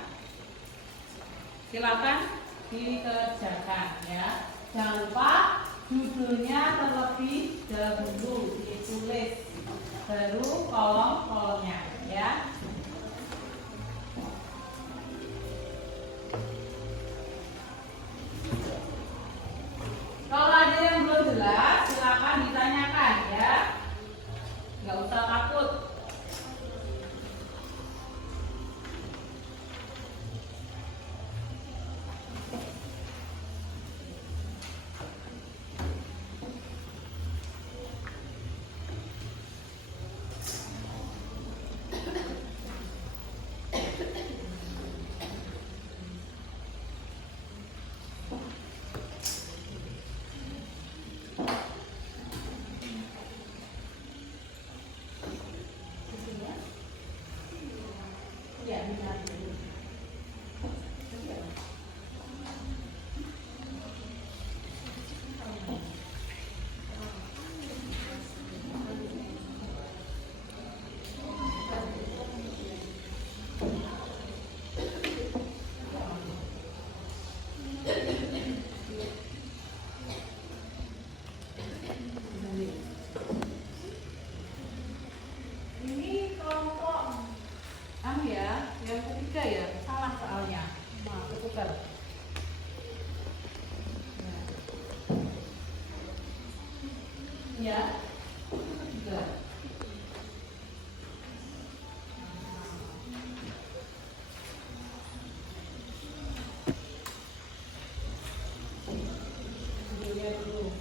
Silakan dikerjakan, ya. Jangan lupa judulnya terlebih dahulu ditulis, baru kolom-kolomnya, ya. Kalau ada yang belum jelas, silakan ditanyakan, ya. Nggak usah takut. Ya, juga. Judulnya dulu.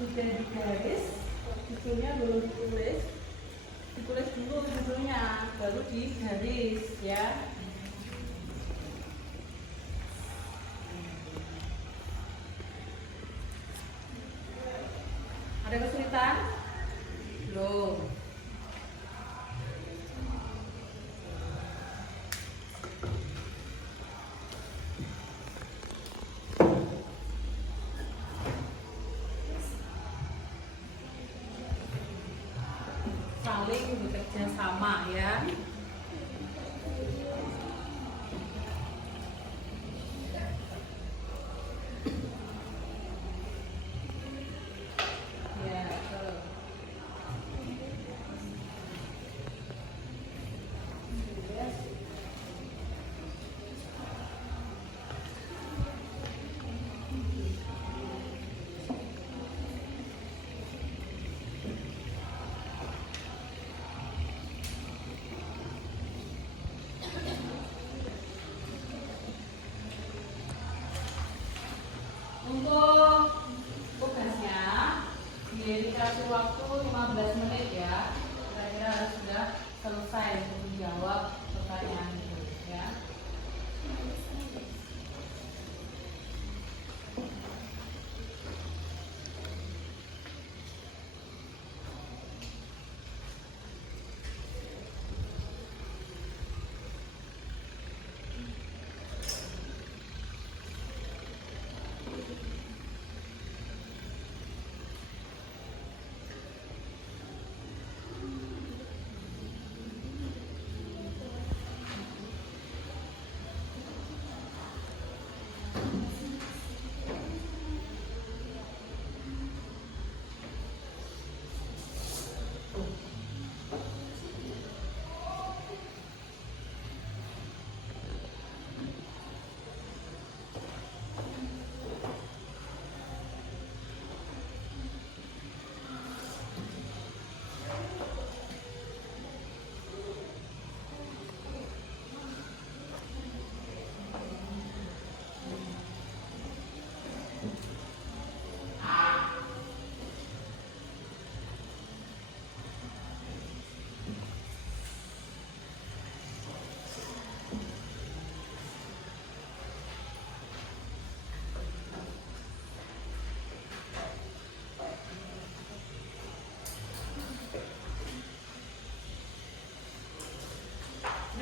Sudah digaris, judulnya belum ditulis. Ditulis dulu judulnya, baru digaris, ya. Ada kesulitan? Belum. Saling bekerja sama, ya.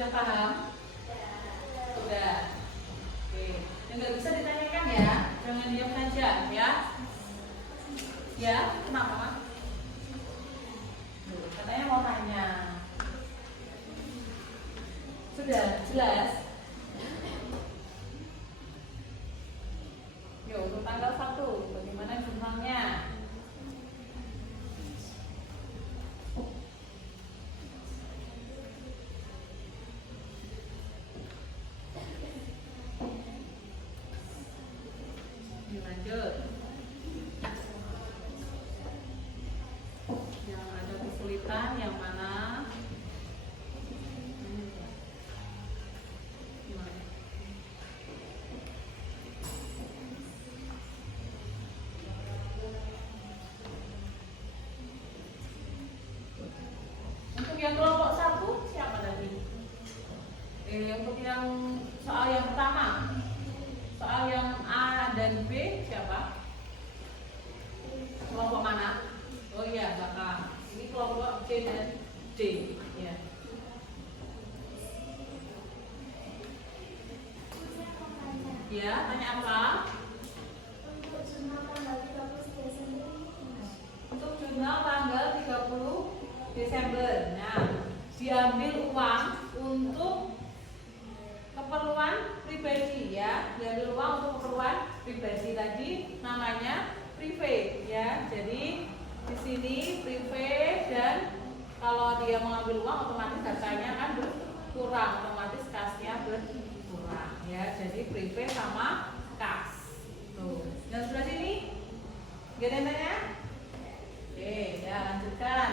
Sudah paham? Sudah. Oke. Yang nggak bisa ditanyakan ya, jangan diam saja ya. Ya, kenapa? Katanya mau tanya. Sudah jelas? Yuk, untuk tanggal 1, bagaimana jumlahnya? Lanjut. Yang ada kesulitan yang mana? Gimana? Untuk yang kelompok 1 siapa tadi? Untuk yang soal yang pertama, soal yang A dan B siapa? Kelompok mana? Oh iya, belakang. Ini kelompok C dan D. Ya. Ya, tanya apa? Untuk jurnal tanggal 30 Desember. Untuk jurnal tanggal 30 Desember. Nah, diambil uang untuk keperluan pribadi ya. Diambil uang untuk keperluan pribadi tadi namanya private ya. Jadi di sini private dan kalau dia mengambil uang otomatis hartanya kan berkurang, otomatis kasnya berkurang ya. Jadi private sama kas. Tuh. Dan sebelah sini gak ada yang tanya? Oke, ya lanjutkan.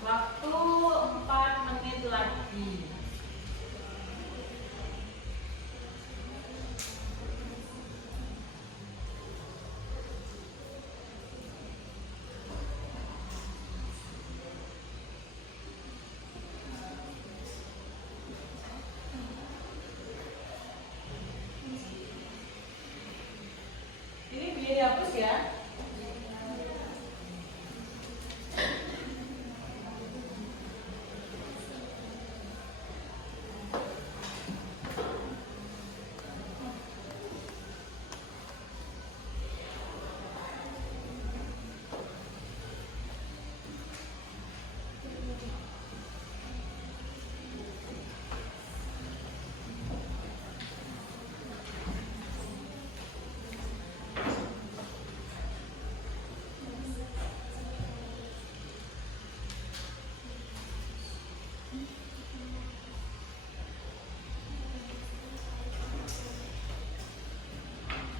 Waktu 4 menit lagi. Ini biar dihapus ya.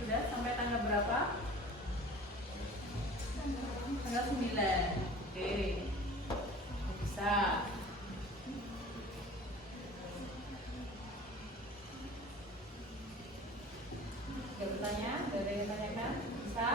Sudah sampai tanggal berapa? Tanggal 9. Oke. Bisa. Gak bertanya? Gak ada yang tanyakan? Bisa?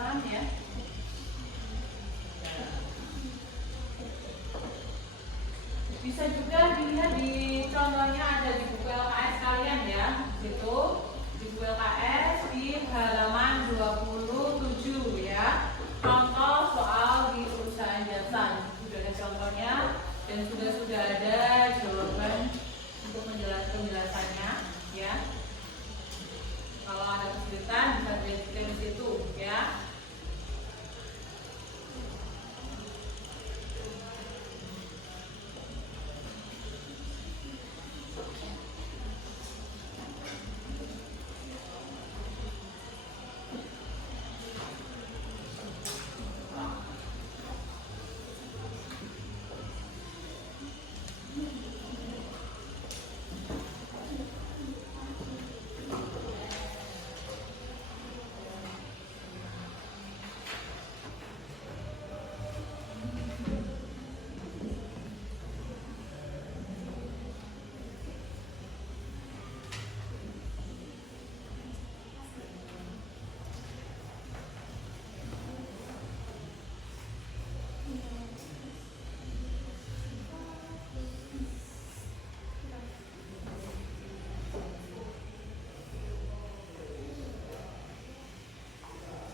paham ya? Bisa juga dilihat di contohnya ada di buku LKS kalian ya. Itu di buku LKS di halaman 27 ya. Contoh soal di perusahaan jasa. Sudah ada contohnya dan sudah ada jawaban untuk penjelasannya ya. Kalau ada kesulitan bisa dilihat di situ ya.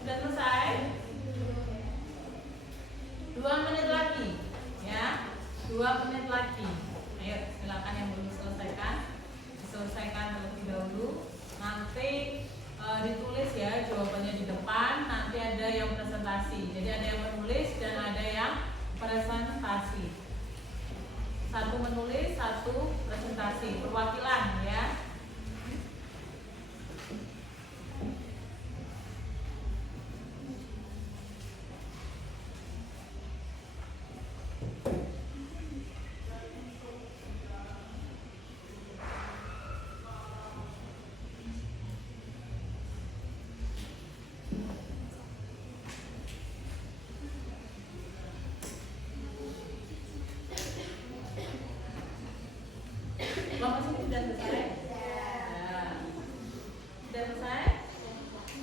Sudah selesai? 2 menit lagi ya. 2 menit lagi. Ayo silakan yang belum selesaikan terlebih dahulu. Nanti ditulis ya jawabannya di depan. Nanti ada yang presentasi. Jadi ada yang menulis dan ada yang presentasi. Satu menulis, satu presentasi. Perwakilan ya. Kelompok sini sudah selesai? Ya. Sudah selesai?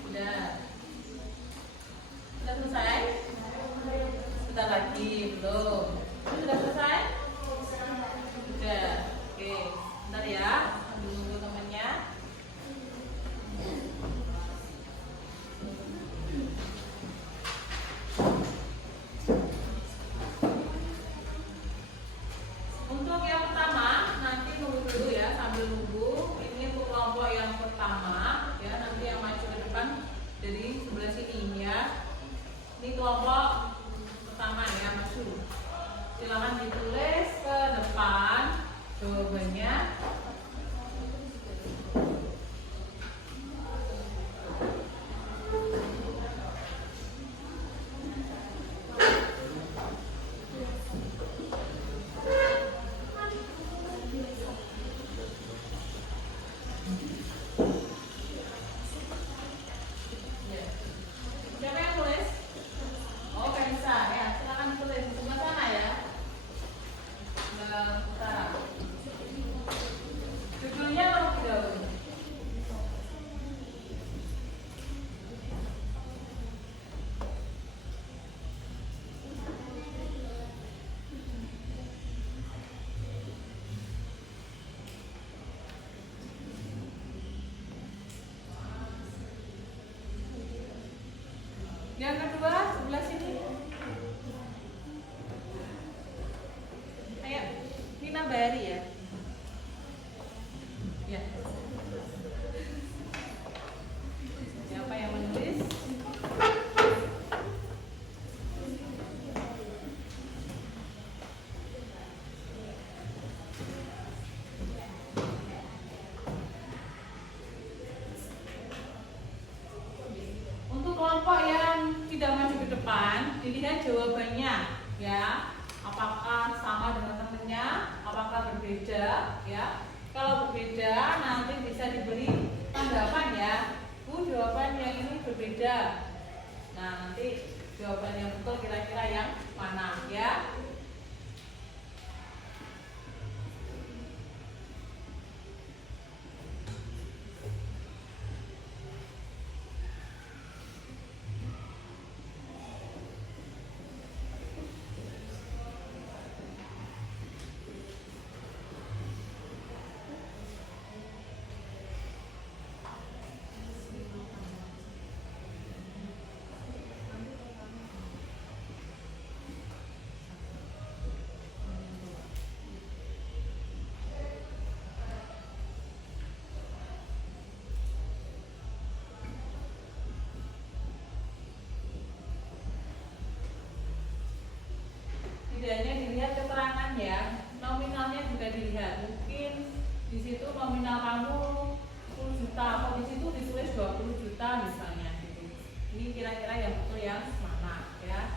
Sudah. Sudah selesai? Sebentar lagi, belum. Sudah selesai? Sudah. Oke, bentar ya. Sambil nunggu temannya. Untuk yang pertama, nanti nunggu dulu ya, sambil nunggu. Ini untuk kelompok yang pertama, ya nanti yang maju ke depan dari sebelah sini ya. Ini kelompok pertama ya, maju. Silakan ditulis ke depan jawabannya. Ya. Siapa yang tulis? Oh, Kanisa ya. Silakan tulis sebelah sana ya. Sebelah utara. Judulnya terlebih dahulu. Yang kedua sebelah sini. Ayo, Nina Bari ya. Ya. Siapa yang menulis? Untuk kelompok yang tidak maju ke depan, dilihat jawabannya ya. Apakah sama dengan temennya? Apakah berbeda? Ya. Kalau berbeda, nanti bisa diberi tanggapan ya. Bu, jawaban yang ini berbeda. Nah, nanti jawaban yang betul kira-kira yang mana ya? situ nominal kamu 10 juta, kok di situ ditulis 20 juta misalnya gitu. Ini kira-kira yang betul yang mana ya?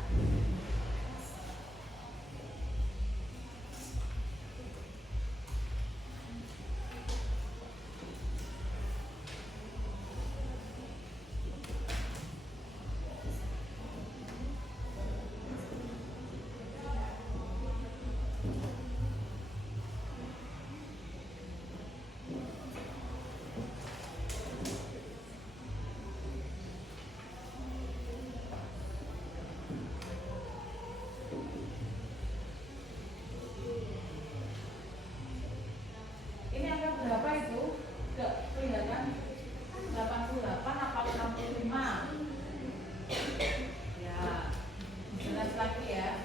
Ini angka berapa itu? Enggak kelihatan? 88 apa 65? Ya, jelas lagi ya.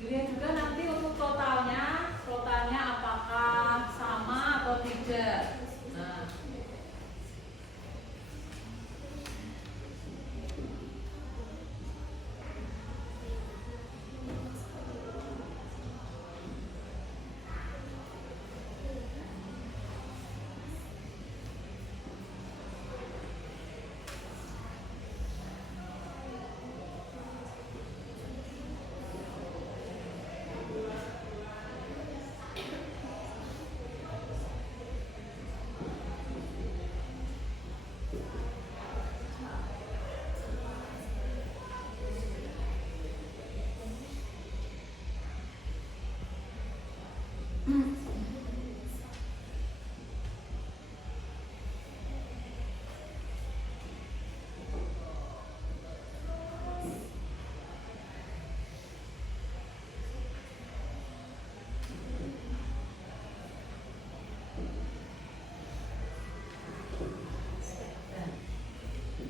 Dilihat juga nanti untuk totalnya apakah sama atau tidak. Nah,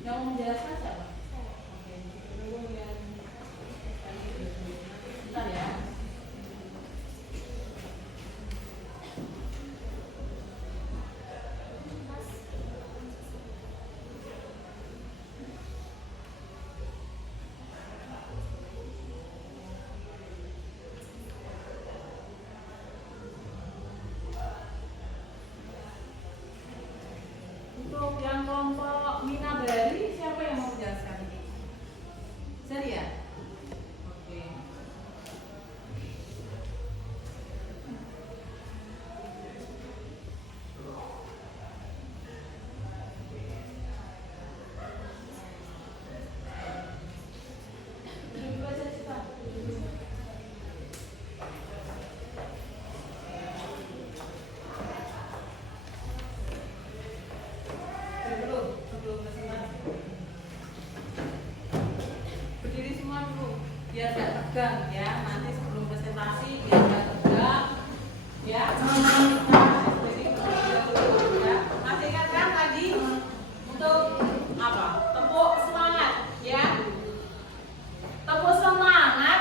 yang mau menjelaskan siapa? Oke, dulu yang bentar ya. Untuk yang kelompok Minabari, siapa yang mau menjelaskan ini? Seri ya? Oke. Duduk aja cepat. Sebelum presentasi. Berdiri semua dulu, biar gak tegang ya. Nanti sebelum presentasi biar gak tegang ya. Jadi dulu ya. Masih ingat kan tadi untuk apa? Tepuk semangat ya. Tepuk semangat.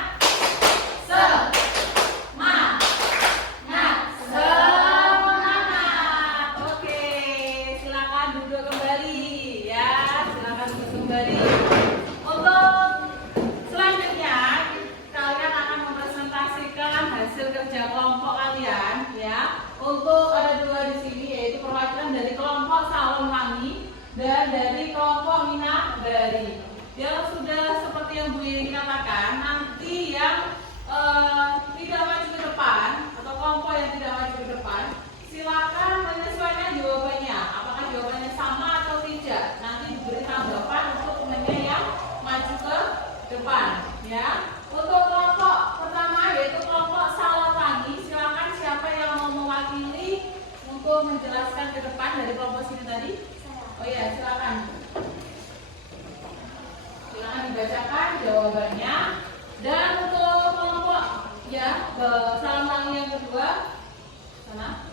Semangat. Oke, silakan duduk kembali ya. Silakan duduk kembali. Untuk selanjutnya kalian akan mempresentasikan hasil kerja kelompok kalian ya. Untuk ada dua di sini, yaitu perwakilan dari kelompok Salon Wangi dan dari kelompok Minabari. Ya sudah seperti yang Bu Yeni katakan, nanti yang tidak maju ke depan atau kelompok yang tidak maju ke depan, silakan menyesuaikan jawabannya. Apakah jawabannya sama atau tidak? Nanti diberi tanggapan untuk temannya yang maju ke depan, ya. Untuk kelompok pertama yaitu kelompok Salon Wangi, silakan siapa yang mau mewakili untuk menjelaskan ke depan dari kelompok sini tadi? Oh ya, silakan. Silakan dibacakan jawabannya. Dan untuk kelompok ya Salon Wangi yang kedua, sana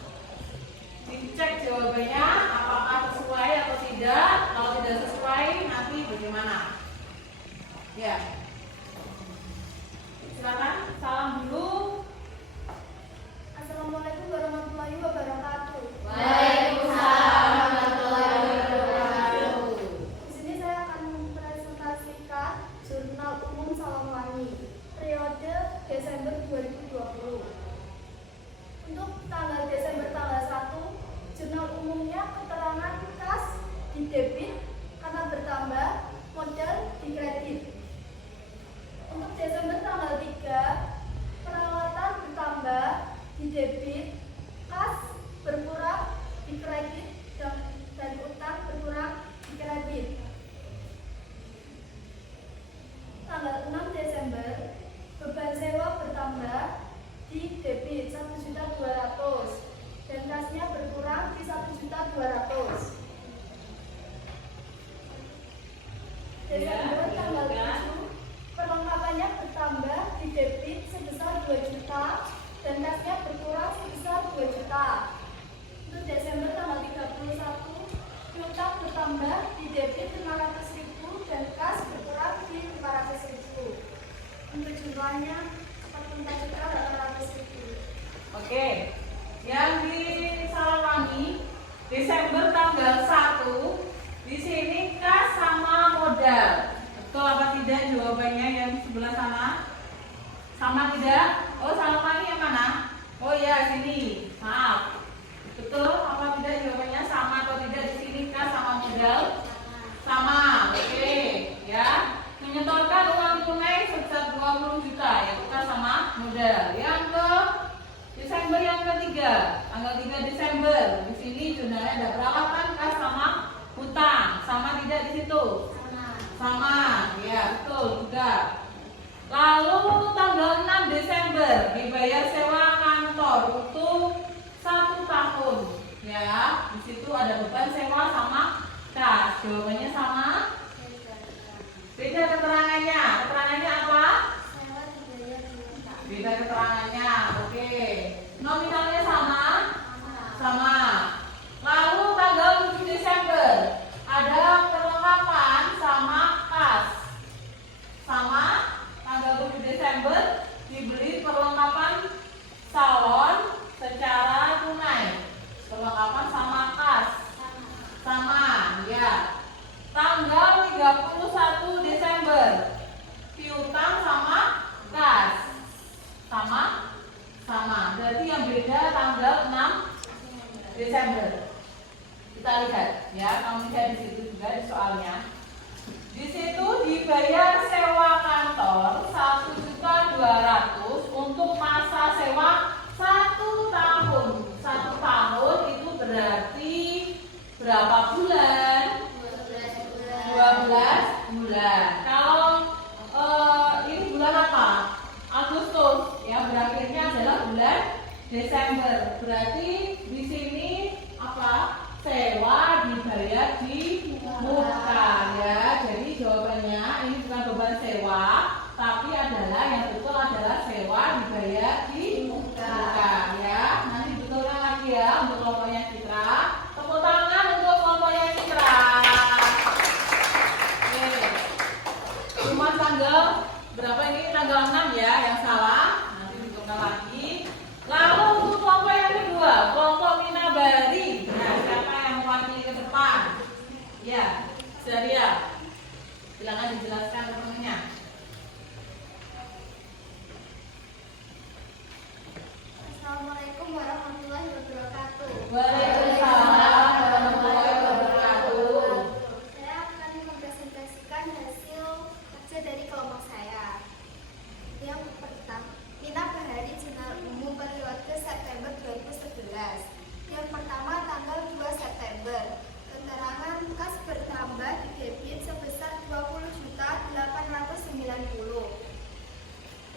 dicek jawabannya apakah sesuai atau tidak. Kalau tidak sesuai Ya. Silakan salam dulu. Assalamualaikum warahmatullahi wabarakatuh. Waalaikumsalam warahmatullahi wabarakatuh. Di sini saya akan mempresentasikan Jurnal Umum Salongwangi periode Desember 2020. Untuk tanggal Desember tanggal 1, jurnal umumnya keterangan kas di debit karena bertambah, modal di kredit. Untuk Desember tanggal 3, peralatan bertambah di debit, kas berkurang di kredit, dan utang berkurang di kredit. Tanggal 6 Desember, beban sewa bertambah di debit 1.200.000 dan kasnya berkurang di 1.200.000. Desember tanggal 7, perlengkapannya bertambah di debit sebesar 2 juta dan kasnya berkurang sebesar 2 juta. Untuk Desember tanggal 31, piutang bertambah di debit 500.000 dan kas berkurang di 500.000. Untuk jumlahnya 4.800.000. Oke. Yang di Salongwangi Desember tanggal 1, di sini kas sama modal. Betul apa tidak jawabannya yang sebelah sana? Sama tidak? Oh, Salongwangi yang mana? Oh ya, sini. Maaf. Betul apa tidak jawabannya? Sama atau tidak di sini kas sama modal? Sama. Oke, ya. Menyetorkan uang tunai sebesar 20 juta yaitu kas sama modal. Yang ke Desember yang ketiga, tanggal 3 Desember. Di sini jurnalnya ada peralatan kas sama hutang. Sama tidak di situ? Sama, ya betul juga. Lalu tanggal 6 Desember dibayar sewa kantor untuk 1 tahun. Ya, di situ ada beban sewa sama kas. Jawabannya sama? Beda keterangannya. Keterangannya apa? Sewa dibayar 2 juta. Beda keterangannya. Oke. Nominalnya sama? Sama. Lalu tanggal 7 Desember ada perlengkapan sama kas. Sama. Tanggal 7 Desember dibeli perlengkapan salon secara tunai. Perlengkapan sama kas. Sama, ya. Tanggal 31 Desember piutang sama kas. Sama? Sama. Berarti yang beda tanggal 6 Desember. Kita lihat ya, kamu lihat di situ juga di soalnya. Di situ dibayar sewa kantor 1.200.000 untuk masa sewa 1 tahun. 1 tahun itu berarti berapa bulan? 12 bulan. Kalau ini bulan apa? Agustus. Ya, berakhirnya adalah bulan Desember. Berarti di sini apa? Sewa dibayar di muka ya. Jadi jawabannya ini bukan beban sewa, tapi adalah yang betul adalah sewa dibayar di muka ya. Nanti betulkan lagi ya untuk kelompoknya Citra. Tepuk tangan untuk kelompoknya Citra. Oke. Cuma tanggal berapa ini? Tanggal 6 ya yang salah. Nanti betulkan lagi. Lalu untuk kelompok yang kedua, kelompok Minabari. Nah, siapa yang mewakili ke depan? Ya, Zaria. Silakan dijelaskan temennya. Assalamualaikum warahmatullahi wabarakatuh. Waalaikumsalam warahmatullahi wabarakatuh. Saya akan mempresentasikan hasil kerja dari kelompok saya. Yang pertama, Mina Bahari Jurnal Umum periode September 2011. Yang pertama tanggal 2 September. Keterangan kas bertambah di debit sebesar 20.890.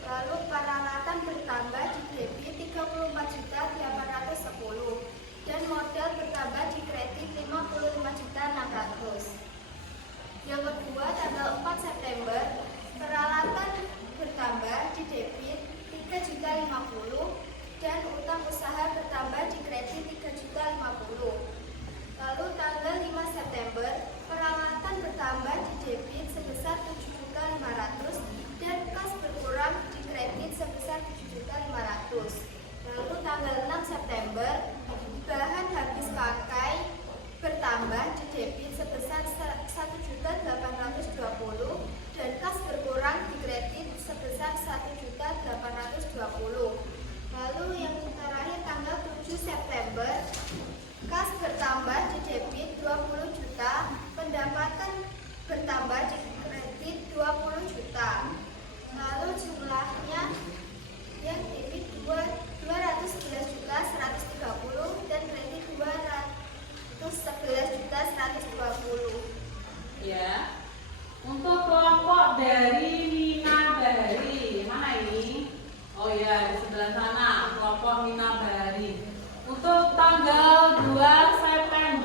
Lalu peralatan bertambah di debit 34.810 dan modal bertambah di kredit 55.600. Yang kedua tanggal 4 September, peralatan bertambah di debit 3.050 dan utang usaha bertambah di kredit 3.050. Lalu tanggal 5 September, peralatan bertambah di debit sebesar 7.500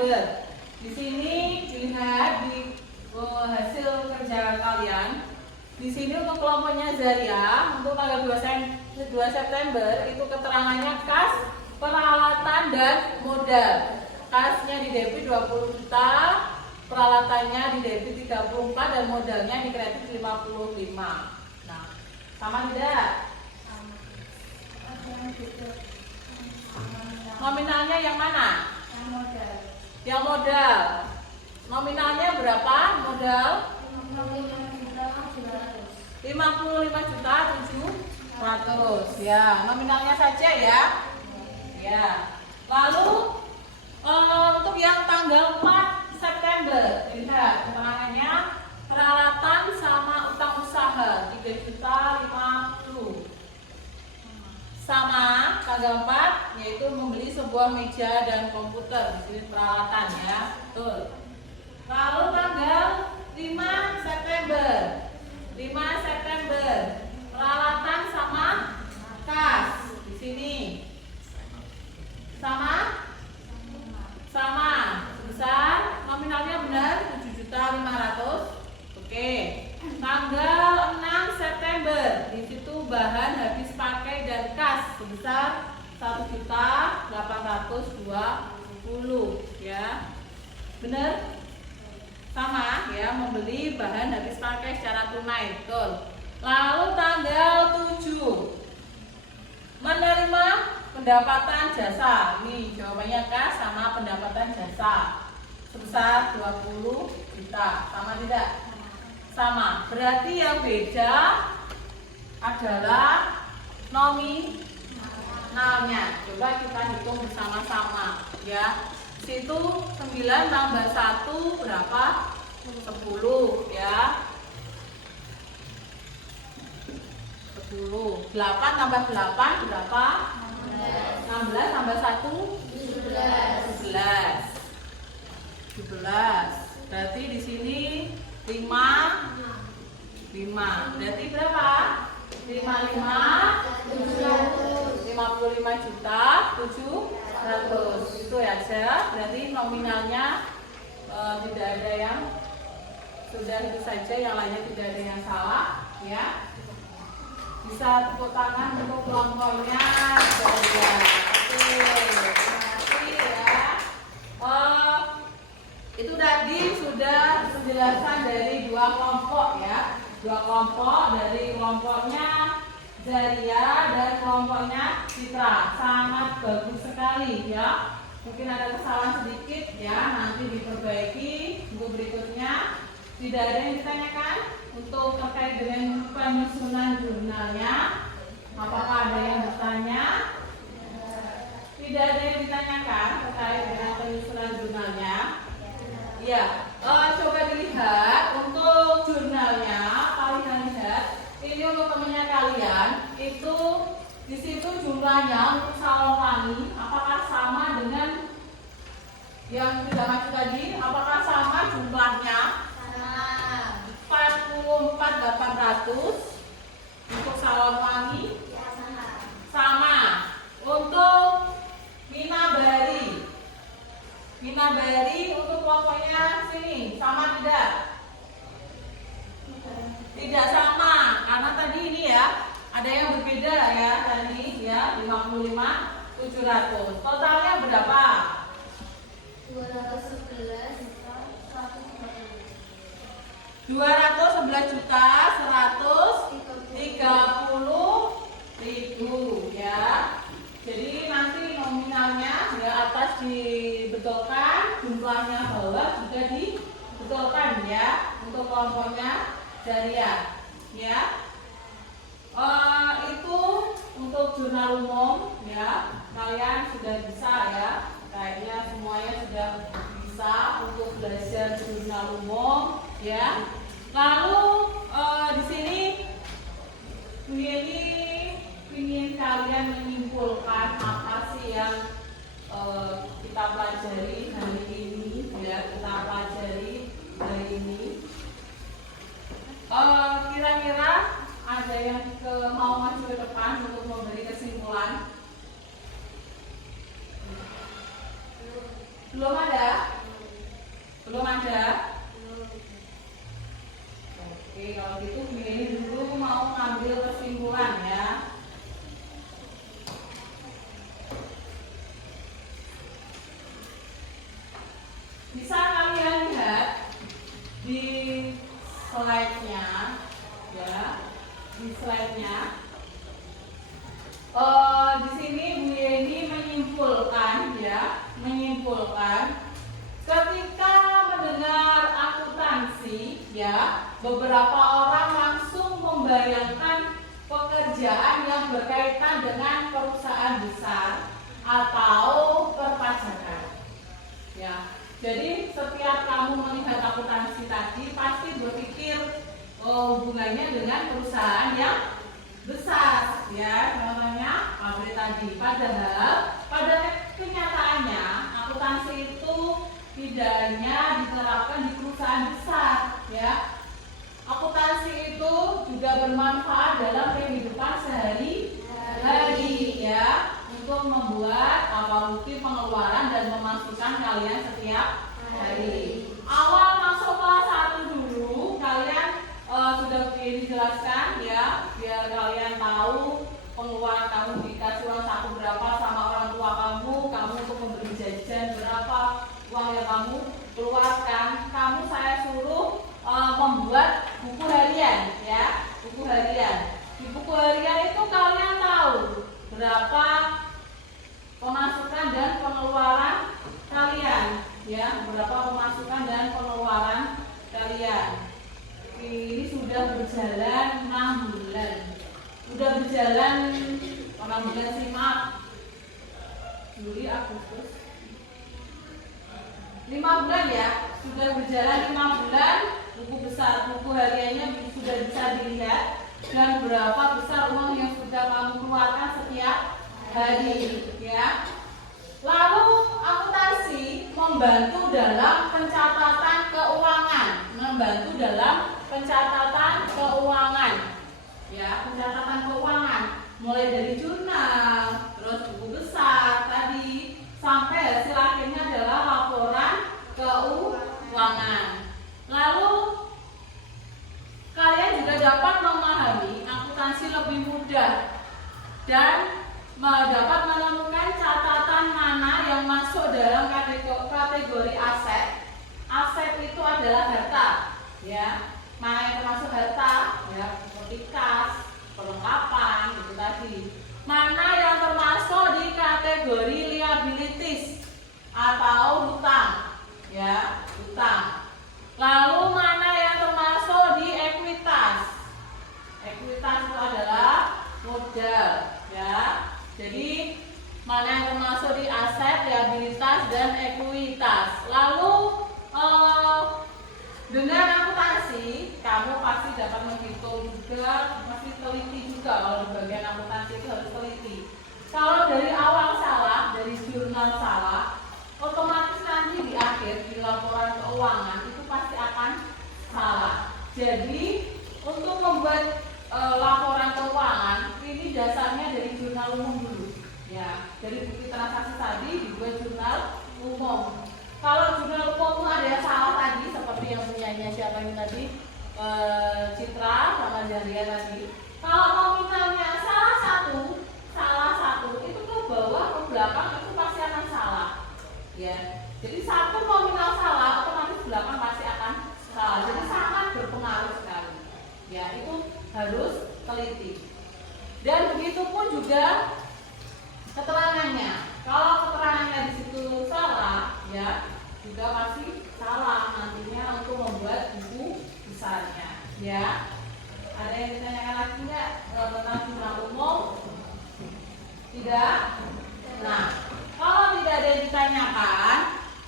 September. Di sini dilihat di hasil kerja kalian. Di sini untuk kelompoknya Zaria untuk tanggal 2 September itu keterangannya kas, peralatan dan modal. Kasnya di debit 20 juta, peralatannya di debit 34 dan modalnya di kredit 55. Nah, sama tidak? Nominalnya yang mana? Yang modal. Nominalnya berapa? Modal 55.700.000 ya, nominalnya saja ya. Ya. Lalu untuk yang tanggal 4 September, lihat keterangannya peralatan sama utang usaha 3.050.000. Sama tanggal 4 yaitu membeli sebuah meja dan komputer. Di sini peralatan ya. Betul. Lalu tanggal 5 September. 5 September peralatan sama kas di sini sama sebesar nominalnya benar 7.500.000. Oke. Tanggal 6 September di situ bahan habis pakai dan kas sebesar 1.820.000 ya. Benar? Sama ya, membeli bahan habis pakai secara tunai, betul. Lalu tanggal 7 menerima pendapatan jasa. Ini jawabannya kas sama pendapatan jasa sebesar 20 juta. Sama tidak? Sama. Berarti yang beda adalah nominalnya. Coba kita hitung bersama-sama ya. Situ 9 tambah 1 berapa? 10 ya. 10. 8 tambah 8 berapa? 16 tambah 1 17. Berarti di sini 5. Berarti berapa? 55.700.000 itu aja. Berarti nominalnya tidak ada yang sudah itu saja, yang lainnya tidak ada yang salah ya. Bisa tepuk tangan untuk kelompoknya. Oke, terima kasih ya. Itu tadi sudah penjelasan dari dua kelompok ya. Dua kelompok dari kelompoknya Zaria dan kelompoknya Citra. Sangat bagus sekali ya. Mungkin ada kesalahan sedikit ya, nanti diperbaiki untuk berikutnya. Tidak ada yang ditanyakan untuk terkait dengan penyusunan jurnalnya. Apakah ada yang bertanya? Tidak ada yang ditanyakan terkait dengan penyusunan jurnalnya. Ya, coba dilihat untuk jurnalnya. Kalian lihat, ini untuk temannya kalian. Itu di situ jumlahnya untuk salon wangi. Apakah sama dengan yang sudah maju tadi? Apakah sama jumlahnya? 44.800 untuk salon wangi. Sama. Untuk Minabari untuk kelompoknya sini sama tidak? Tidak sama, karena tadi ini ya ada yang berbeda ya, tadi ya 55.700. Totalnya berapa? 211.130.000 ya. Jadi nanti nominalnya ya atas dibetulkan, jumlahnya bawah juga dibetulkan ya untuk kelompoknya Zaria ya. Itu untuk jurnal umum ya, kalian sudah bisa ya, kayaknya semuanya sudah bisa untuk belajar jurnal umum ya. Lalu di sini ingin kalian menyimpulkan apa sih yang kita pelajari hari ini ya, kita pelajari hari ini. Kira-kira ada yang mau maju ke depan untuk memberi kesimpulan? Belum ada? Belum ada? Oke, kalau gitu ini dulu mau ngambil kesimpulan ya. Bisa kalian lihat di slide-nya ya, di slide-nya. Di sini Bu Yeni menyimpulkan ya, ketika mendengar akuntansi ya, beberapa orang langsung membayangkan pekerjaan yang berkaitan dengan perusahaan besar atau perpajakan. Ya, jadi setiap kamu melihat akuntansi tadi pasti berpikir hubungannya dengan perusahaan yang besar, ya, contohnya pabrik tadi. Padahal pada kenyataannya akuntansi itu tidak hanya diterapkan di perusahaan besar, ya. Akuntansi itu juga bermanfaat dalam kehidupan sehari-hari, ya, untuk membuat bukti pengeluaran dan memasukkan kalian setiap hari. Awal masuk kelas 1 dulu, kalian sudah dijelaskan ya, biar kalian tahu pengeluaran kamu, dikasih uang saku berapa sama orang tua kamu untuk membeli jajan berapa uang yang kamu keluarkan. Saya suruh membuat buku harian ya, buku harian. Di buku harian itu kalian tahu berapa pemasukan dan pengeluaran kalian ya, berapa pemasukan dan pengeluaran kalian. Ini sudah berjalan 6 bulan. Sudah berjalan 6 bulan sih, maaf. Juli, Agustus. 5 bulan ya. Sudah berjalan 5 bulan. Buku besar, buku hariannya sudah bisa dilihat dan berapa besar uang yang sudah kamu keluarkan setiap hari ya. Lalu akuntansi membantu dalam pencatatan keuangan, ya, pencatatan keuangan mulai dari jurnal, terus buku besar tadi sampai hasil akhirnya adalah laporan keuangan. Lalu kalian juga dapat memahami akuntansi lebih mudah dan dapat menemukan catatan mana yang masuk dalam kategori aset. Aset itu adalah harta, ya. Mana yang termasuk harta, ya, seperti kas, perlengkapan, itu tadi. Mana yang termasuk di kategori liabilities atau hutang, ya, hutang. Lalu mana yang termasuk di ekuitas? Ekuitas itu adalah modal, ya. Jadi mana yang termasuk di aset, liabilitas, dan ekuitas. Lalu dengan akuntansi kamu pasti dapat menghitung juga, pasti teliti juga. Kalau di bagian akuntansi itu harus teliti. Kalau dari awal salah, dari jurnal salah, otomatis nanti di akhir di laporan keuangan itu pasti akan salah. Jadi untuk membuat laporan keuangan ini dasarnya dari jurnal umum dulu, ya. Dari bukti transaksi tadi dibuat jurnal umum. Kalau jurnal umum itu ada yang salah tadi, seperti yang punyanya siapa ini tadi, Citra sama Jaria tadi. Kalau nominalnya salah satu itu ke bawah ke belakang itu pasti akan salah, ya. Jadi satu nominal salah, otomatis belakang pasti akan salah. Jadi sangat berpengaruh sekali, ya. Itu harus teliti. Dan begitu pun juga keterangannya. Kalau keterangannya di situ salah, ya, juga pasti salah nantinya untuk membuat buku besarnya, ya. Ada yang ditanyakan lagi nggak tentang jurnal umum? Tidak? Nah, kalau tidak ada yang ditanyakan,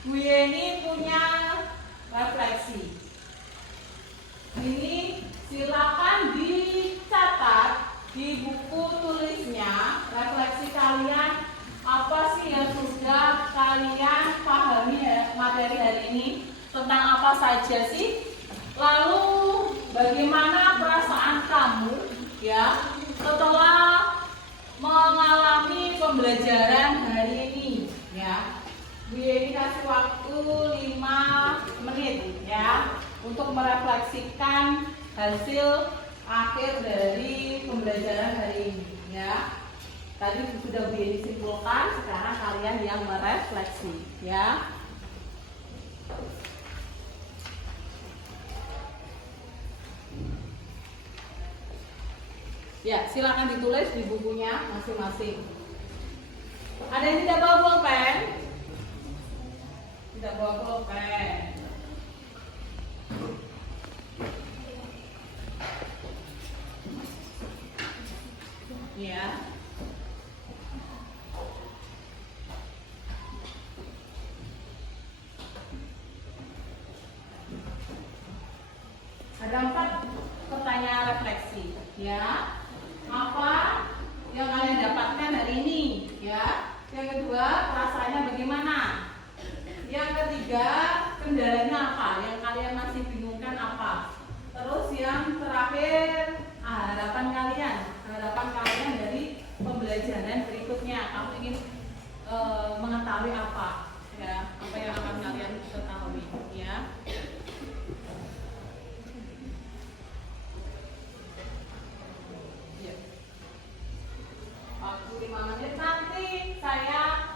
Bu Yeni punya refleksi. Ini silakan dicatat di buku tulisnya refleksi kalian. Apa sih yang sudah kalian pahami materi hari ini? Tentang apa saja sih? Lalu bagaimana perasaan kamu ya setelah mengalami pembelajaran hari ini ya? Bu Yeni kasih waktu 5 menit ya untuk merefleksikan hasil akhir dari pembelajaran hari ini ya. Tadi sudah Bu Yeni simpulkan, sekarang kalian yang merefleksi ya. Ya, silakan ditulis di bukunya masing-masing. Ada yang tidak bawa pulpen? Tidak bawa pulpen. Ya. Ada 4 pertanyaan refleksi, ya. Apa yang kalian dapatkan hari ini, ya? Yang kedua, rasanya bagaimana? Yang ketiga, kendalanya apa? Yang kalian masih bingungkan apa? Terus yang terakhir, harapan kalian dari pembelajaran berikutnya. Kamu ingin mengetahui apa? Ya, apa yang akan kalian ketahui, ya? Waktu 5 menit nanti saya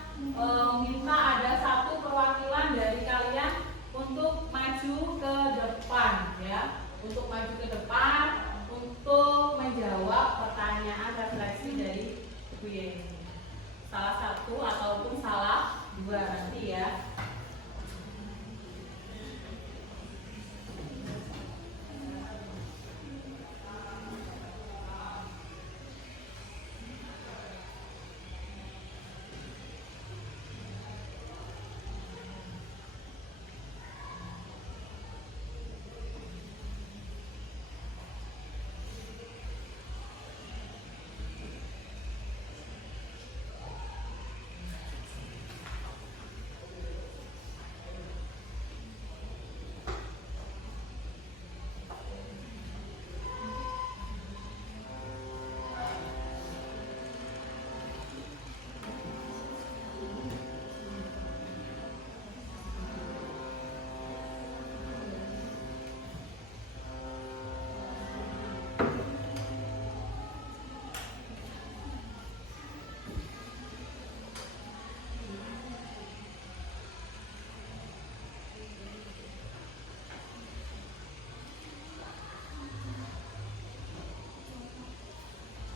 minta ada satu perwakilan dari kalian untuk maju ke depan ya, untuk maju ke depan untuk menjawab pertanyaan refleksi dari Bu Yeni. Salah satu ataupun salah 2 nanti ya.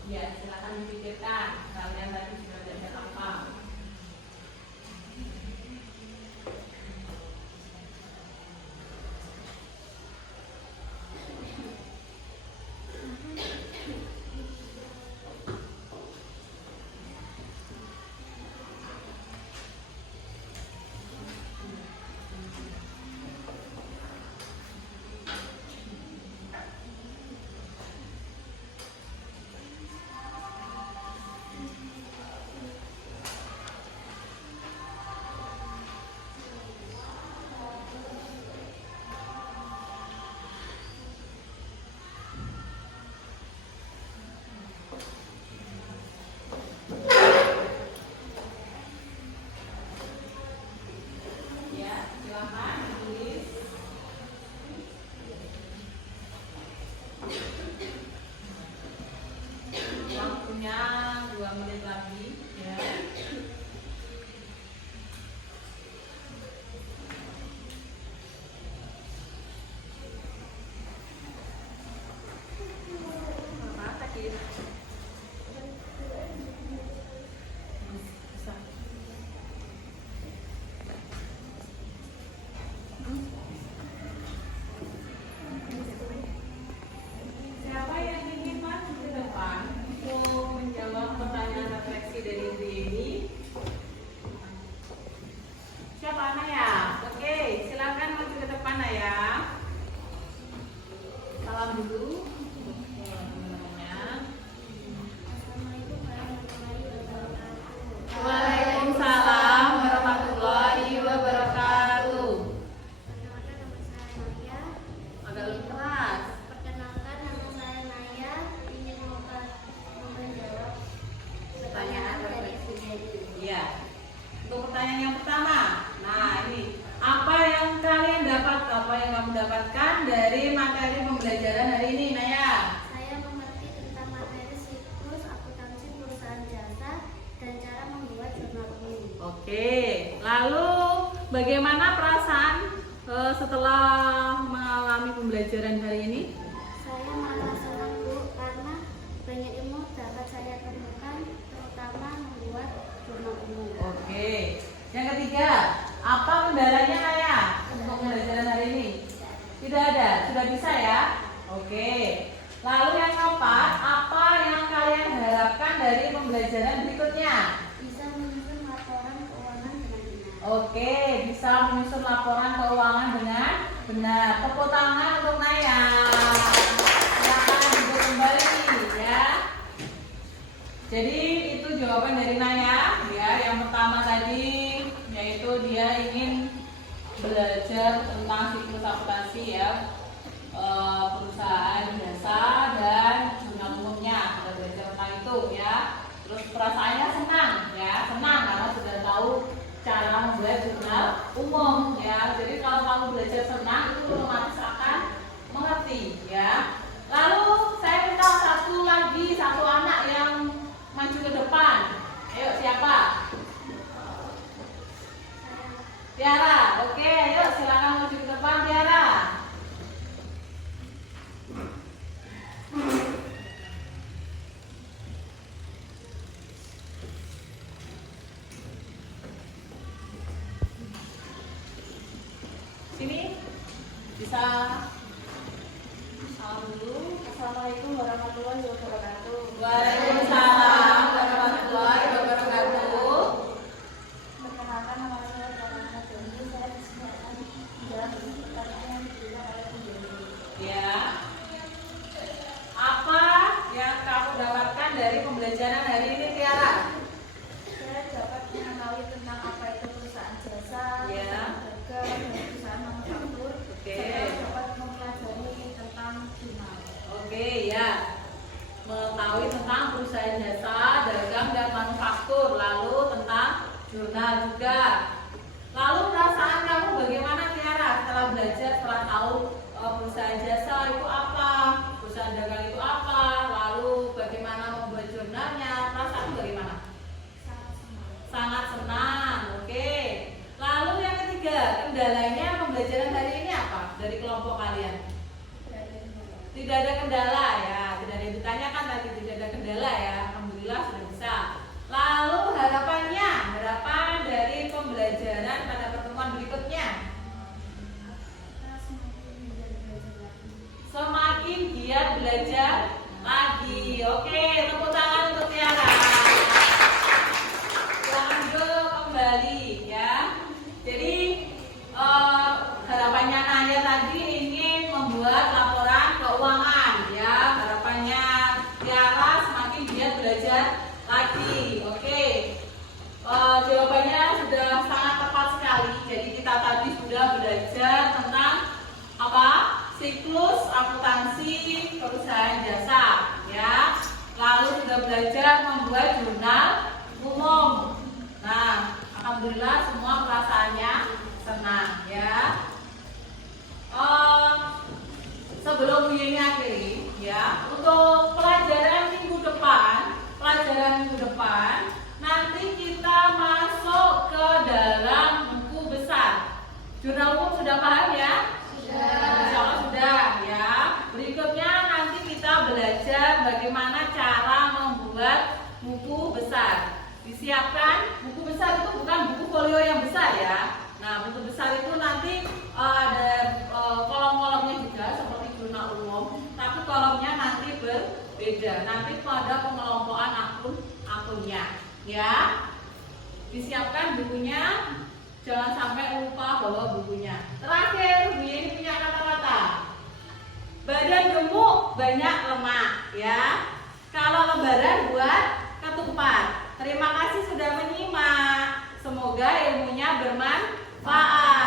Ya, silakan dipikirkan kalian tadi sudah belajar apa. Ya, silakan tulis. Waktunya 2 menit lagi ya. Apa tadi? Bisa. Siapa yang ingin maju ke depan untuk menjawab pertanyaan refleksi dari Bu Yeni? Siapa Naya? Oke, silakan maju ke depan Naya. Salam dulu untuk teman-temannya. bagaimana perasaan setelah mengalami pembelajaran hari ini? Saya malah senang Bu, karena banyak ilmu dapat saya temukan, terutama membuat jurnal umum. Oke. Yang ketiga, apa kendalanya Naya untuk pembelajaran hari ini? Tidak ada, sudah bisa ya? Oke. Lalu yang keempat, apa yang kalian harapkan dari pembelajaran berikutnya? Bisa menyusun laporan keuangan dengan benar. Oke, bisa menyusun laporan keuangan dengan benar. Tepuk tangan untuk Naya. Silakan duduk kembali ya. Jadi itu jawaban dari Naya ya. Yang pertama tadi yaitu dia ingin belajar tentang siklus akuntansi ya, perusahaan jasa dan jurnal umumnya. Sudah belajar tentang itu ya. Terus perasaannya senang ya, senang karena sudah tahu cara membuat jurnal umum ya. Jadi kalau kamu belajar senang itu otomatis akan mengerti ya. Lalu saya minta satu anak yang maju ke depan. Ayo siapa? Tiara. Oke, ayo silakan maju ke depan Tiara. Sini bisa salam dulu. Assalamualaikum warahmatullahi wabarakatuh. Waalaikumsalam warahmatullahi wabarakatuh. Perkenalkan, nama saya Farhana Dendi. Saya di sini akan menjelaskan pertanyaan yang diberikan oleh Bu Dendi. Ya. Apa yang kamu dapatkan dari pembelajaran hari ini Tiara? Saya dapat mengetahui tentang apa itu perusahaan jasa, Ya. perusahaan dagang, dan perusahaan manufaktur. Oke. Saya dapat mempelajari tentang jurnal. Oke ya. Mengetahui tentang perusahaan jasa, dagang dan manufaktur, lalu tentang jurnal juga. Lalu perasaan kamu bagaimana Tiara setelah belajar, setelah tahu perusahaan jasa itu apa, perusahaan dagang itu apa, lalu bagaimana membuat jurnalnya, perasaan bagaimana? Sangat senang. Sangat senang, oke. Lalu yang ketiga, kendalanya pembelajaran hari ini apa dari kelompok kalian? Tidak ada kendala ya, tidak ada yang ditanyakan tadi, tidak ada kendala ya, alhamdulillah sudah bisa. Lalu harapan dari pembelajaran pada pertemuan berikutnya, Kita semakin menjadi belajar lagi. semakin giat belajar lagi. Oke, tepuk tangan untuk Tiara. Silakan duduk kembali ya. Jadi harapannya Naya tadi ingin membuat laporan keuangan ya. Harapannya Tiara semakin giat belajar lagi. Oke. Jawabannya sudah sangat tepat sekali. Jadi kita tadi sudah belajar tentang apa? Siklus akuntansi perusahaan jasa ya. Lalu sudah belajar membuat jurnal umum. Nah, alhamdulillah semua perasaannya senang ya. Sebelum ini akhiri ya, untuk pelajaran minggu depan nanti kita masuk ke dalam buku besar. Jurnal umum sudah paham ya? Insya Allah sudah ya. Berikutnya nanti kita belajar bagaimana cara membuat buku besar. Disiapkan buku besar itu bukan buku folio yang besar ya. Nah, buku besar itu nanti ada kolom-kolomnya juga seperti jurnal umum, tapi kolomnya nanti berbeda. Nanti pada pengelompokan akunnya ya. Disiapkan bukunya, jangan sampai lupa bawa bukunya. Terakhir, Bu Yeni punya kata-kata. Badan gemuk, banyak lemak ya. Kalau lebaran buat ketupat. Terima kasih sudah menyimak. Semoga ilmunya bermanfaat.